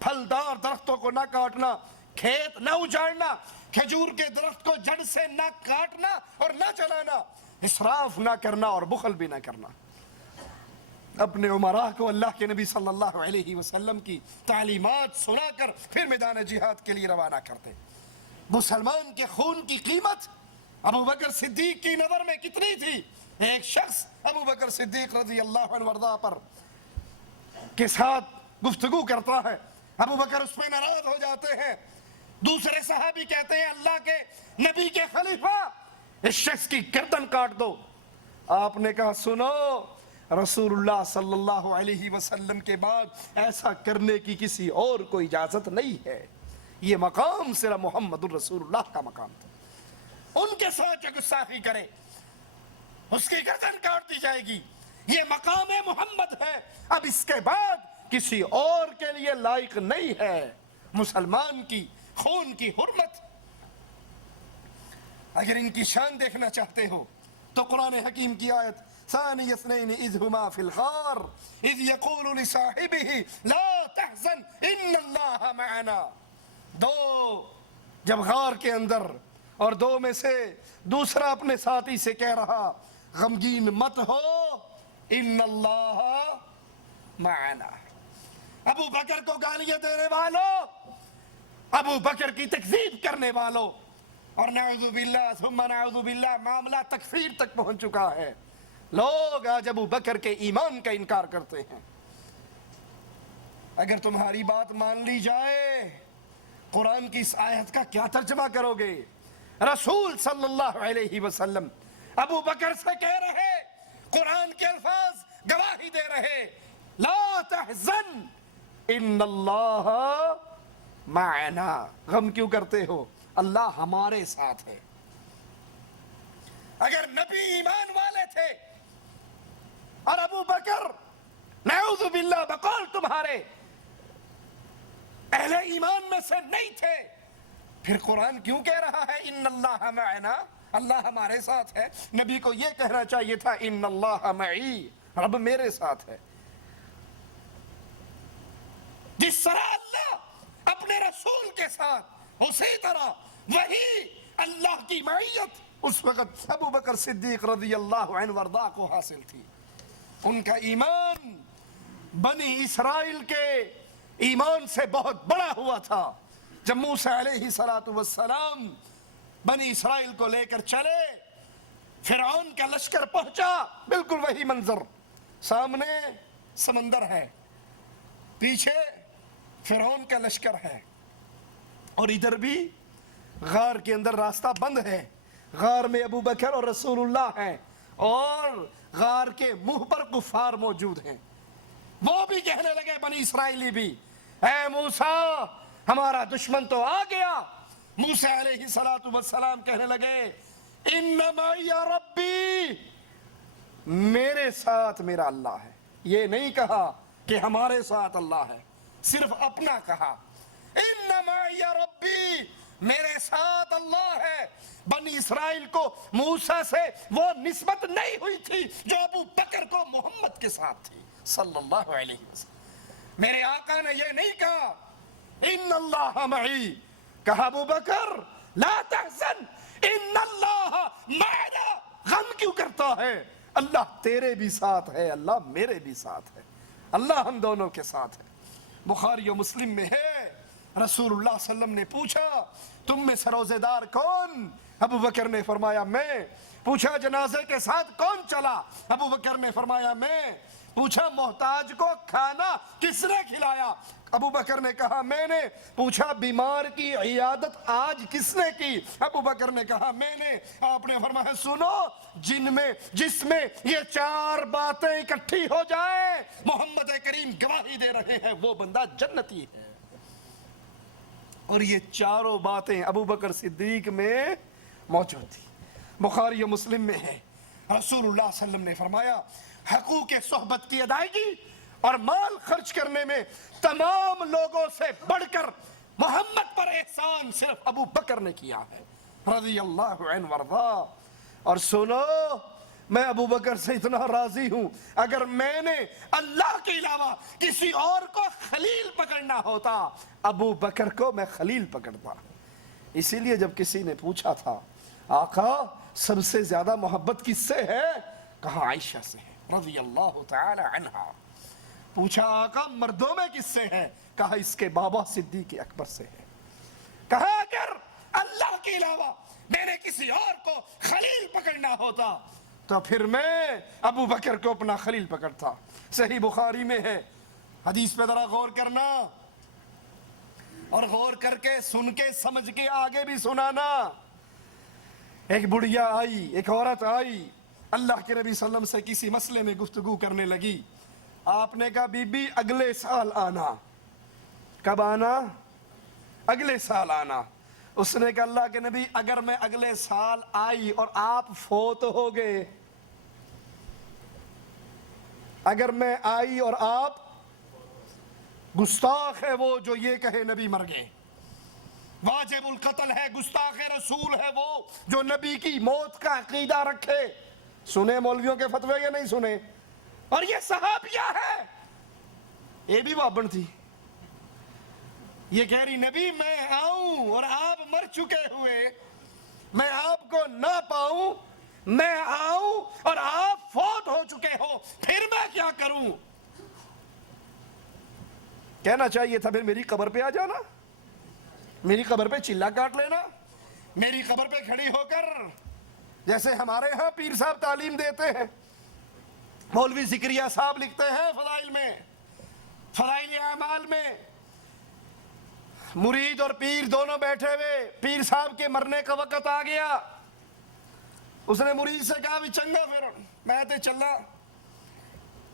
پھلدار درختوں کو نہ کاٹنا، کھیت نہ اجاڑنا، کھجور کے درخت کو جڑ سے نہ کاٹنا اور نہ جلانا، اسراف نہ کرنا اور بخل بھی نہ کرنا۔ اپنے عمراء کو اللہ کے نبی صلی اللہ علیہ وسلم کی تعلیمات سنا کر پھر میدان جہاد کے لیے روانہ کرتے۔ مسلمان کے خون کی قیمت ابو بکر صدیق کی نظر میں کتنی تھی؟ ایک شخص ابو بکر صدیق رضی اللہ عنہ وارضاہ پر کے ساتھ گفتگو کرتا ہے، ابو بکر اس میں ناراض ہو جاتے ہیں، دوسرے صحابی کہتے ہیں اللہ کے نبی کے خلیفہ اس شخص کی گردن کاٹ دو۔ آپ نے کہا سنو، رسول اللہ صلی اللہ علیہ وسلم کے بعد ایسا کرنے کی کسی اور کو اجازت نہیں ہے، یہ مقام صرف محمد الرسول اللہ کا مقام تھا۔ ان کے ساتھ جو گستاخی کرے اس کی گردن کاٹ دی جائے گی، یہ مقام محمد ہے، اب اس کے بعد کسی اور کے لیے لائق نہیں ہے۔ مسلمان کی خون کی حرمت، اگر ان کی شان دیکھنا چاہتے ہو تو قرآن حکیم کی آیت ثانی اثنین اذ ہما فی الغار اذ یقول لصاحبہ لا تحزن ان اللہ معنا، دو جب غار کے اندر اور دو میں سے دوسرا اپنے ساتھی سے کہہ رہا غمگین مت ہو ان اللہ معنا۔ ابو بکر کو گالیاں دینے والوں، ابو بکر کی تکذیب کرنے والوں، اور نعوذ باللہ ثم نعوذ باللہ معاملہ تکفیر تک پہنچ چکا ہے، لوگ آج ابو بکر کے ایمان کا انکار کرتے ہیں۔ اگر تمہاری بات مان لی جائے، قرآن کی اس آیت کا کیا ترجمہ کرو گے؟ رسول صلی اللہ علیہ وسلم ابو بکر سے کہہ رہے، قرآن کے الفاظ گواہی دے رہے، لا تحزن ان اللہ معنا، غم کیوں کرتے ہو؟ اللہ ہمارے ساتھ ہے۔ اگر نبی ایمان والے تھے اور ابو بکر نعوذ باللہ بقول تمہارے اہل ایمان میں سے نہیں تھے، پھر قرآن کیوں کہہ رہا ہے ان اللہ معنا، اللہ ہمارے ساتھ ہے؟ نبی کو یہ کہنا چاہیے تھا ان اللہ معی، رب میرے ساتھ ہے۔ جس طرح اللہ اپنے رسول کے ساتھ، اسی طرح وہی اللہ کی معیت اس وقت ابو بکر صدیق رضی اللہ عنہ وارضا کو حاصل تھی. ان کا ایمان بنی اسرائیل کے ایمان سے بہت بڑا ہوا تھا. جب موسیٰ علیہ السلام بنی اسرائیل کو لے کر چلے, فرعون کا لشکر پہنچا, بالکل وہی منظر, سامنے سمندر ہے, پیچھے فرعون کا لشکر ہے, اور ادھر بھی غار کے اندر راستہ بند ہے. غار میں ابو بکر اور رسول اللہ ہیں, اور غار کے منہ پر کفار موجود ہیں. وہ بھی کہنے لگے, بنی اسرائیلی بھی, اے موسیٰ ہمارا دشمن تو آ گیا. موسیٰ علیہ السلام کہنے لگے, انما یا ربی, میرے ساتھ میرا اللہ ہے. یہ نہیں کہا کہ ہمارے ساتھ اللہ ہے, صرف اپنا کہا. انما یا ربی, میرے ساتھ اللہ ہے. بنی اسرائیل کو موسیٰ سے وہ نسبت نہیں ہوئی تھی جو ابو بکر کو محمد کے ساتھ تھی صلی اللہ علیہ وسلم. میرے آقا نے یہ نہیں کہا ان اللہ معی, کہا ابو بکر لا تحزن ان اللہ معنا. غم کیوں کرتا ہے؟ اللہ تیرے بھی ساتھ ہے, اللہ میرے بھی ساتھ ہے, اللہ ہم دونوں کے ساتھ ہے. بخاری و مسلم میں ہے, رسول اللہ صلی اللہ علیہ وسلم نے پوچھا تم میں سے روزے دار کون؟ ابو بکر نے فرمایا میں. پوچھا جنازے کے ساتھ کون چلا؟ ابو بکر نے فرمایا میں. پوچھا محتاج کو کھانا کس نے کھلایا؟ ابو بکر نے کہا میں نے. پوچھا بیمار کی عیادت آج کس نے کی؟ ابو بکر نے کہا میں نے. آپ نے فرمایا سنو, جس میں یہ 4 باتیں اکٹھی ہو جائیں, محمد کریم گواہی دے رہے ہیں, وہ بندہ جنتی ہے. اور یہ 4 باتیں ابو بکر صدیق میں موجود تھی. بخاری و مسلم میں ہے, رسول اللہ صلی اللہ علیہ وسلم نے فرمایا حقوق صحبت کی ادائیگی اور مال خرچ کرنے میں تمام لوگوں سے بڑھ کر محمد پر احسان صرف ابو بکر نے کیا ہے رضی اللہ عنہ وارضا. اور سنو, میں ابو بکر سے اتنا راضی ہوں, اگر میں نے اللہ کے علاوہ کسی اور کو خلیل پکڑنا ہوتا, ابو بکر کو میں خلیل پکڑتا. اسی لیے جب کسی نے پوچھا تھا آقا سب سے زیادہ محبت کس سے ہے؟ کہا عائشہ سے ہے رضی اللہ تعالی عنہا. پوچھا آقا مردوں میں کس سے ہے؟ کہا اس کے بابا صدیق اکبر سے ہے. کہا اگر اللہ کے علاوہ میں نے کسی اور کو خلیل پکڑنا ہوتا تو پھر میں ابو بکر کو اپنا خلیل پکڑتا. صحیح بخاری میں ہے, حدیث پہ ذرا غور کرنا, اور غور کر کے سن کے سمجھ کے آگے بھی سنانا. ایک بڑھیا آئی, ایک عورت آئی, اللہ کے نبی صلی اللہ علیہ وسلم سے کسی مسئلے میں گفتگو کرنے لگی. آپ نے کہا بی بی اگلے سال آنا. کب آنا؟ اگلے سال آنا. اس نے کہا اللہ کے نبی اگر میں اگلے سال آئی اور آپ فوت ہو گئے, اگر میں آئی اور آپ, گستاخ ہے وہ جو یہ کہے نبی مر گئے, واجب القتل ہے, گستاخ رسول ہے وہ جو نبی کی موت کا عقیدہ رکھے. سنے مولویوں کے فتوے یا نہیں سنے؟ اور یہ صحابیہ ہے, یہ بھی بابن تھی, یہ کہہ رہی نبی میں آؤں اور آپ مر چکے ہوئے, میں آپ کو نہ پاؤں, میں آؤں اور آپ فوت ہو چکے ہو, پھر میں کیا کروں؟ کہنا چاہیے تھا پھر میری قبر پہ آ جانا, میری قبر پہ چلا کاٹ لینا, میری قبر پہ کھڑی ہو کر جیسے ہمارے ہاں پیر صاحب تعلیم دیتے ہیں, مولوی ذکریہ صاحب لکھتے ہیں فضائل میں, فضائل اعمال میں, مرید اور پیر دونوں بیٹھے ہوئے, پیر صاحب کے مرنے کا وقت آ گیا, اس نے مرید سے کہا بھی چنگا پھر میں تے چلا.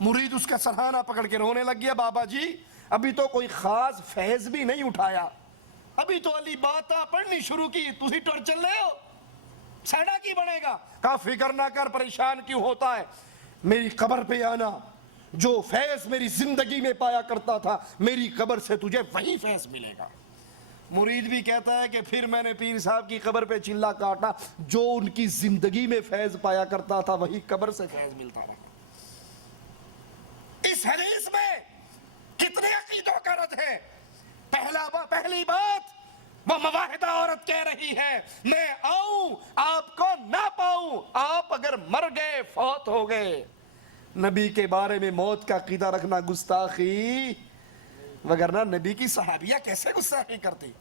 مرید اس کا سرہانہ پکڑ کے رونے لگ گیا, بابا جی ابھی تو کوئی خاص فیض بھی نہیں اٹھایا, ابھی تو علی باتاں پڑھنی شروع کی, تسی ٹر چل رہے ہو, سیڑا کی بنے گا. کہا فکر نہ کر, پریشان کیوں ہوتا ہے, میری قبر پہ آنا, جو فیض میری زندگی میں پایا کرتا تھا میری قبر سے تجھے وہی فیض ملے گا. مرید بھی کہتا ہے کہ پھر میں نے پیر صاحب کی قبر پہ چلا کاٹا, جو ان کی زندگی میں فیض پایا کرتا تھا وہی قبر سے فیض ملتا رہا. اس حدیث میں کتنے عقیدوں کا رد ہے؟ پہلی بات, وہ مواحدہ عورت کہہ رہی ہے میں آؤں آپ کو نہ پاؤں، آپ اگر مر گئے فوت ہو گئے۔ نبی کے بارے میں موت کا عقیدہ رکھنا گستاخی، وگرنہ نبی کی صحابیہ کیسے گستاخی کرتی۔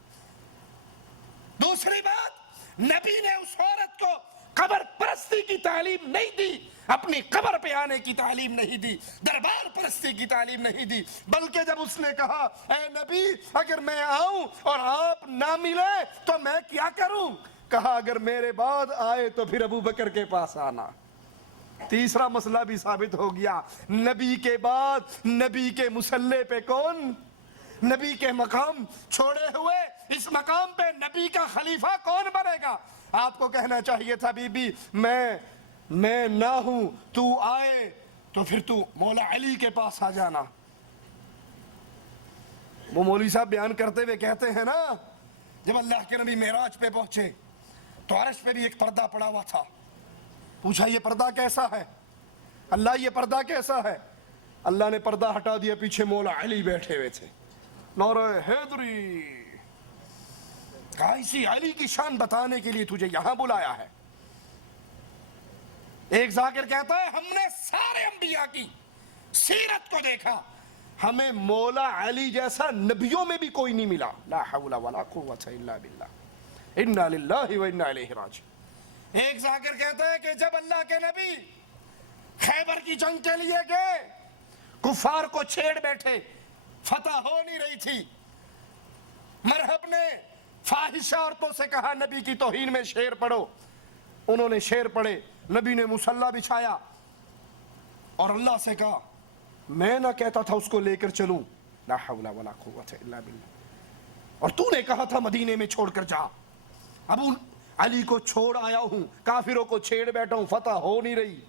دوسری بات، نبی نے اس عورت کو قبر پرستی کی تعلیم نہیں دی، اپنی قبر پہ آنے کی تعلیم نہیں دی، دربار پرستی کی تعلیم نہیں دی، بلکہ جب اس نے کہا اے نبی اگر میں آؤں اور آپ نہ ملے تو میں کیا کروں، کہا اگر میرے بعد آئے تو پھر ابو بکر کے پاس آنا۔ تیسرا مسئلہ بھی ثابت ہو گیا، نبی کے بعد نبی کے مسلح پہ کون، نبی کے مقام چھوڑے ہوئے اس مقام پہ نبی کا خلیفہ کون بنے گا۔ آپ کو کہنا چاہیے تھا بی بی میں نہ ہوں، تو آئے تو پھر تو مولا علی کے پاس آ جانا۔ وہ مولوی صاحب بیان کرتے ہوئے کہتے ہیں نا، جب اللہ کے نبی معراج پہ پہنچے تو عرش پہ بھی ایک پردہ پڑا ہوا تھا، پوچھا یہ پردہ کیسا ہے، اللہ یہ پردہ کیسا ہے، اللہ نے پردہ ہٹا دیا، پیچھے مولا علی بیٹھے ہوئے تھے، نعرہ حیدری، کہا اسی علی کی شان بتانے کے لیے تجھے یہاں بلایا ہے۔ ایک ذاکر کہتا ہے ہم نے سارے انبیاء کی سیرت کو دیکھا، ہمیں مولا علی جیسا نبیوں میں بھی کوئی نہیں ملا، لا حول ولا قوت الا باللہ، انا للہ و انا الیہ راجعون۔ ایک ذاکر کہتا ہے کہ جب اللہ کے نبی خیبر کی جنگ کے لیے گئے، کفار کو چھیڑ بیٹھے، فتح ہو نہیں رہی تھی، مرحب نے فاحشہ عورتوں سے کہا نبی کی توہین میں شعر پڑھو، انہوں نے شعر پڑھے، نبی نے مصلی بچھایا اور اللہ سے کہا میں نہ کہتا تھا اس کو لے کر چلوں، لا حول ولا قوت الا باللہ، اور تو نے کہا تھا مدینے میں چھوڑ کر جا، ابو علی کو چھوڑ آیا ہوں، کافروں کو چھیڑ بیٹھا ہوں، فتح ہو نہیں رہی،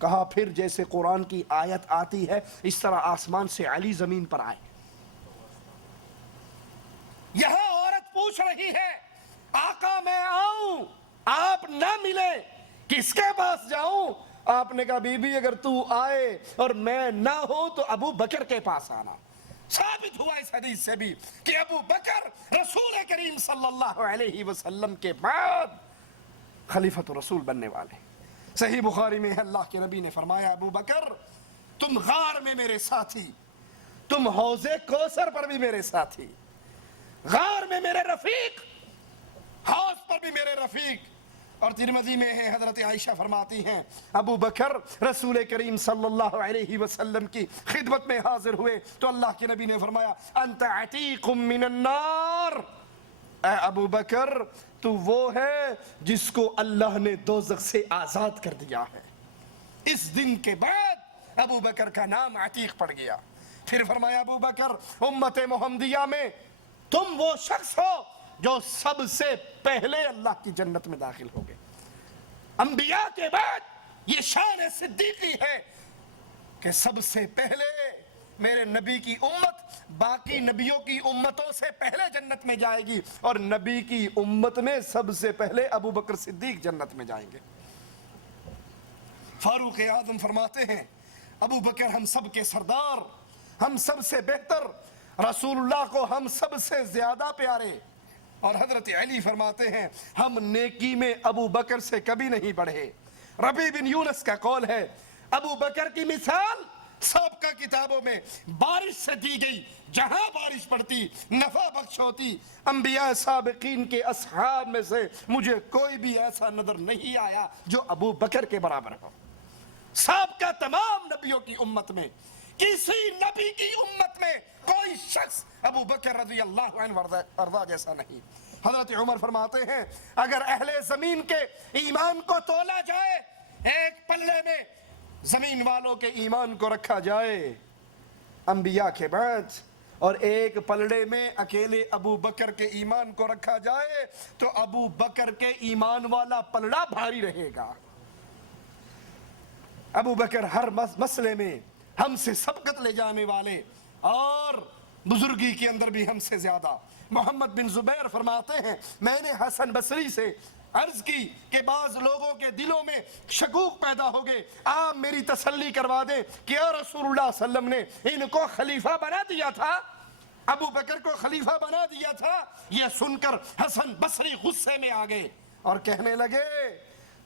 کہا پھر جیسے قرآن کی آیت آتی ہے اس طرح آسمان سے علی زمین پر آئے۔ یہاں عورت پوچھ رہی ہے آقا میں آؤں آپ نہ ملے کس کے پاس جاؤں، آپ نے کہا بی بی اگر تو آئے اور میں نہ ہوں تو ابو بکر کے پاس آنا۔ ثابت ہوا اس حدیث سے بھی کہ ابو بکر رسول کریم صلی اللہ علیہ وسلم کے بعد خلیفۃ رسول بننے والے۔ صحیح بخاری میں ہے اللہ کے نبی نے فرمایا ابو بکر تم غار میں میرے ساتھی، تم حوض کوثر پر بھی میرے ساتھی، غار میں میرے رفیق، حوض پر بھی میرے رفیق۔ اور ترمذی میں ہے حضرت عائشہ فرماتی ہیں ابو بکر رسول کریم صلی اللہ علیہ وسلم کی خدمت میں حاضر ہوئے تو اللہ کے نبی نے فرمایا انت عتیق من النار، اے ابو بکر تو وہ ہے جس کو اللہ نے دوزخ سے آزاد کر دیا ہے۔ اس دن کے بعد ابو بکر کا نام عتیق پڑ گیا۔ پھر فرمایا ابو بکر امت محمدیہ میں تم وہ شخص ہو جو سب سے پہلے اللہ کی جنت میں داخل ہو گئے۔ انبیاء کے بعد یہ شان صدیقی ہے کہ سب سے پہلے میرے نبی کی امت باقی نبیوں کی امتوں سے پہلے جنت میں جائے گی، اور نبی کی امت میں سب سے پہلے ابو بکر صدیق جنت میں جائیں گے۔ فاروق اعظم فرماتے ہیں ابو بکر ہم سب کے سردار، ہم سب سے بہتر، رسول اللہ کو ہم سب سے زیادہ پیارے، اور حضرت علی فرماتے ہیں ہم نیکی میں ابو بکر سے کبھی نہیں بڑھے۔ ربیع بن یونس کا قول ہے ابو بکر کی مثال سابقہ کتابوں میں بارش سے دی گئی، جہاں بارش پڑتی نفع بخش ہوتی۔ انبیاء سابقین کے اصحاب میں سے مجھے کوئی بھی ایسا نظر نہیں آیا جو ابو بکر کے برابر ہو۔ سابقہ تمام نبیوں کی امت میں کسی نبی کی امت میں کوئی شخص ابو بکر رضی اللہ عنہ ارضا جیسا نہیں۔ حضرت عمر فرماتے ہیں اگر اہل زمین کے ایمان کو تولا جائے، ایک پلے میں زمین والوں کے ایمان کو رکھا جائے انبیاء کے بعد، اور ایک پلڑے میں اکیلے ابو بکر کے ایمان کو رکھا جائے تو ابو بکر کے ایمان والا پلڑا بھاری رہے گا۔ ابو بکر ہر مسئلے میں ہم سے سبقت لے جانے والے اور بزرگی کے اندر بھی ہم سے زیادہ۔ محمد بن زبیر فرماتے ہیں میں نے حسن بصری سے عرض کی کہ بعض لوگوں کے دلوں میں شکوک پیدا ہو گئے، آپ میری تسلی کروا دیں کہ یا رسول اللہ صلی اللہ علیہ وسلم نے ان کو خلیفہ بنا دیا تھا؟ ابو بکر کو خلیفہ بنا دیا تھا، یہ سن کر حسن بصری غصے میں آ گئے اور کہنے لگے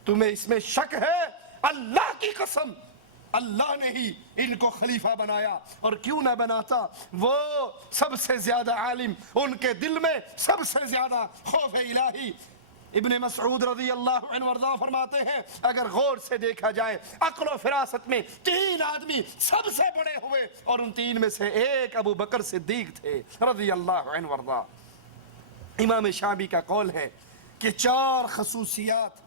تمہیں اس میں شک ہے؟ اللہ کی قسم اللہ نے ہی ان کو خلیفہ بنایا، اور کیوں نہ بناتا، وہ سب سے زیادہ عالم، ان کے دل میں سب سے زیادہ خوف الہی۔ ابن مسعود رضی اللہ عنہ وارضاہ فرماتے ہیں اگر غور سے دیکھا جائے عقل و فراست میں 3 آدمی سب سے بڑے ہوئے، اور ان 3 میں سے ایک ابو بکر صدیق تھے رضی اللہ عنہ وارضاہ۔ امام شعبی کا قول ہے کہ 4 خصوصیات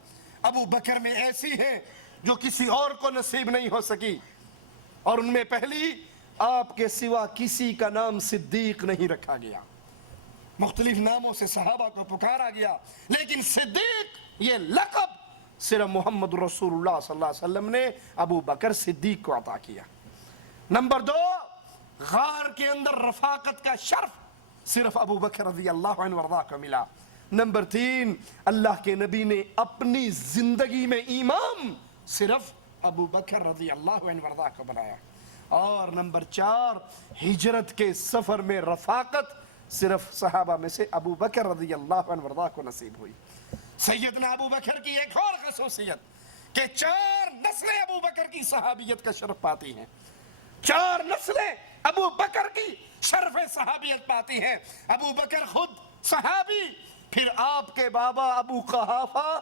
ابو بکر میں ایسی ہیں جو کسی اور کو نصیب نہیں ہو سکی، اور ان میں پہلی، آپ کے سوا کسی کا نام صدیق نہیں رکھا گیا۔ مختلف ناموں سے صحابہ کو پکارا گیا، لیکن صدیق یہ لقب صرف محمد رسول اللہ صلی اللہ علیہ وسلم نے ابو بکر صدیق کو عطا کیا۔ نمبر 2، غار کے اندر رفاقت کا شرف صرف ابو بکر رضی اللہ عنہ وارضاہ کو ملا۔ نمبر 3، اللہ کے نبی نے اپنی زندگی میں امام صرف ابو بکر رضی اللہ عنہ وارضاہ کو بنایا۔ اور نمبر 4، ہجرت کے سفر میں رفاقت صرف صحابہ میں سے ابو بکر رضی اللہ عنہ وارضاہ کو نصیب ہوئی۔ سیدنا ابو بکر کی ایک اور خصوصیت کہ 4 نسلیں ابو بکر کی صحابیت کا شرف پاتی ہیں، 4 نسلیں ابو بکر کی شرف صحابیت پاتی ہیں۔ ابو بکر خود صحابی، پھر آپ کے بابا ابو قحافہ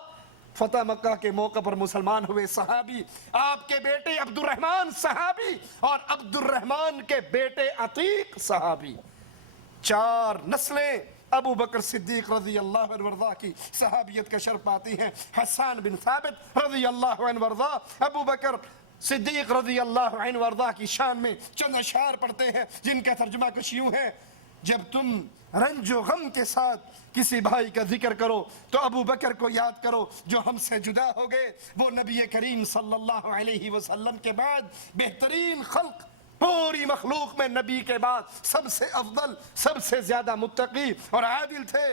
فتح مکہ کے موقع پر مسلمان ہوئے، صحابی، آپ کے بیٹے عبد الرحمن صحابی، اور عبد الرحمن کے بیٹے عتیق صحابی۔ 4 نسلیں ابو بکر صدیق رضی اللہ عنہ وارضاہ کی صحابیت کا شرف پاتی ہیں۔ حسان بن ثابت رضی اللہ عنہ وارضاہ ابو بکر صدیق رضی اللہ عنہ وارضاہ کی شان میں چند اشعار پڑھتے ہیں جن کا ترجمہ کچھ یوں ہے: جب تم رنج و غم کے ساتھ کسی بھائی کا ذکر کرو تو ابو بکر کو یاد کرو جو ہم سے جدا ہو گئے، وہ نبی کریم صلی اللہ علیہ وسلم کے بعد بہترین خلق، پوری مخلوق میں نبی کے بعد سب سے افضل، سب سے زیادہ متقی اور عادل تھے،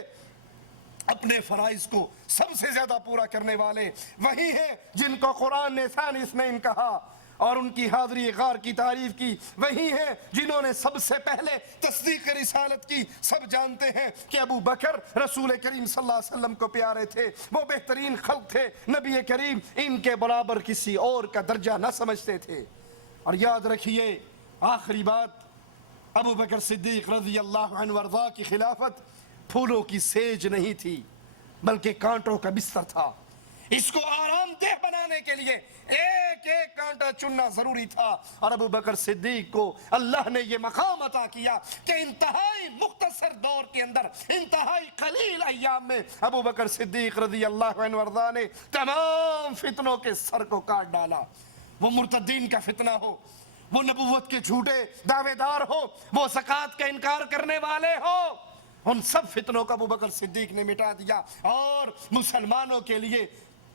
اپنے فرائض کو سب سے زیادہ پورا کرنے والے وہی ہیں جن کو قرآن نے ثانی اثنین کہا اور ان کی حاضری غار کی تعریف کی، وہی ہیں جنہوں نے سب سے پہلے تصدیق رسالت کی۔ سب جانتے ہیں کہ ابو بکر رسول کریم صلی اللہ علیہ وسلم کو پیارے تھے، وہ بہترین خلق تھے، نبی کریم ان کے برابر کسی اور کا درجہ نہ سمجھتے تھے۔ اور یاد رکھیے آخری بات، ابو بکر صدیق رضی اللہ عنہ وارضاہ کی خلافت پھولوں کی سیج نہیں تھی بلکہ کانٹوں کا بستر تھا۔ اس کو آرام دہ بنانے کے لیے ایک ایک کانٹا چننا ضروری تھا، اور ابو بکر صدیق کو اللہ نے یہ مقام عطا کیا کہ انتہائی مختصر دور کے اندر، انتہائی قلیل ایام میں ابو بکر صدیق رضی اللہ عنہ وارضاہ نے تمام فتنوں کے سر کو کاٹ ڈالا۔ وہ مرتدین کا فتنہ ہو، وہ نبوت کے جھوٹے دعوے دار ہو، وہ زکوٰۃ کا انکار کرنے والے ہو، ان سب فتنوں کو ابو بکر صدیق نے مٹا دیا، اور مسلمانوں کے لیے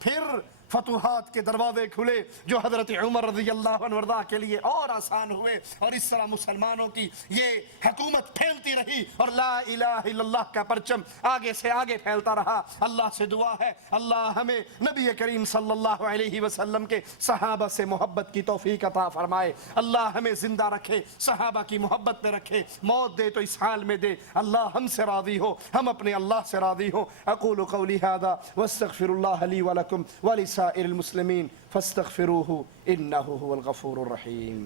پھر فتوحات کے دروازے کھلے جو حضرت عمر رضی اللہ عنہ وارضاہ کے لیے اور آسان ہوئے، اور اس طرح مسلمانوں کی یہ حکومت پھیلتی رہی اور لا الہ الا اللہ کا پرچم آگے سے آگے پھیلتا رہا۔ اللہ سے دعا ہے اللہ ہمیں نبی کریم صلی اللہ علیہ وسلم کے صحابہ سے محبت کی توفیق عطا فرمائے، اللہ ہمیں زندہ رکھے، صحابہ کی محبت میں رکھے، موت دے تو اس حال میں دے، اللہ ہم سے راضی ہو، ہم اپنے اللہ سے راضی ہو۔ اقول قولی ھذا واستغفر اللہ لی ولکم ولسائر المسلمین فاستغفروه انه هو الغفور الرحیم۔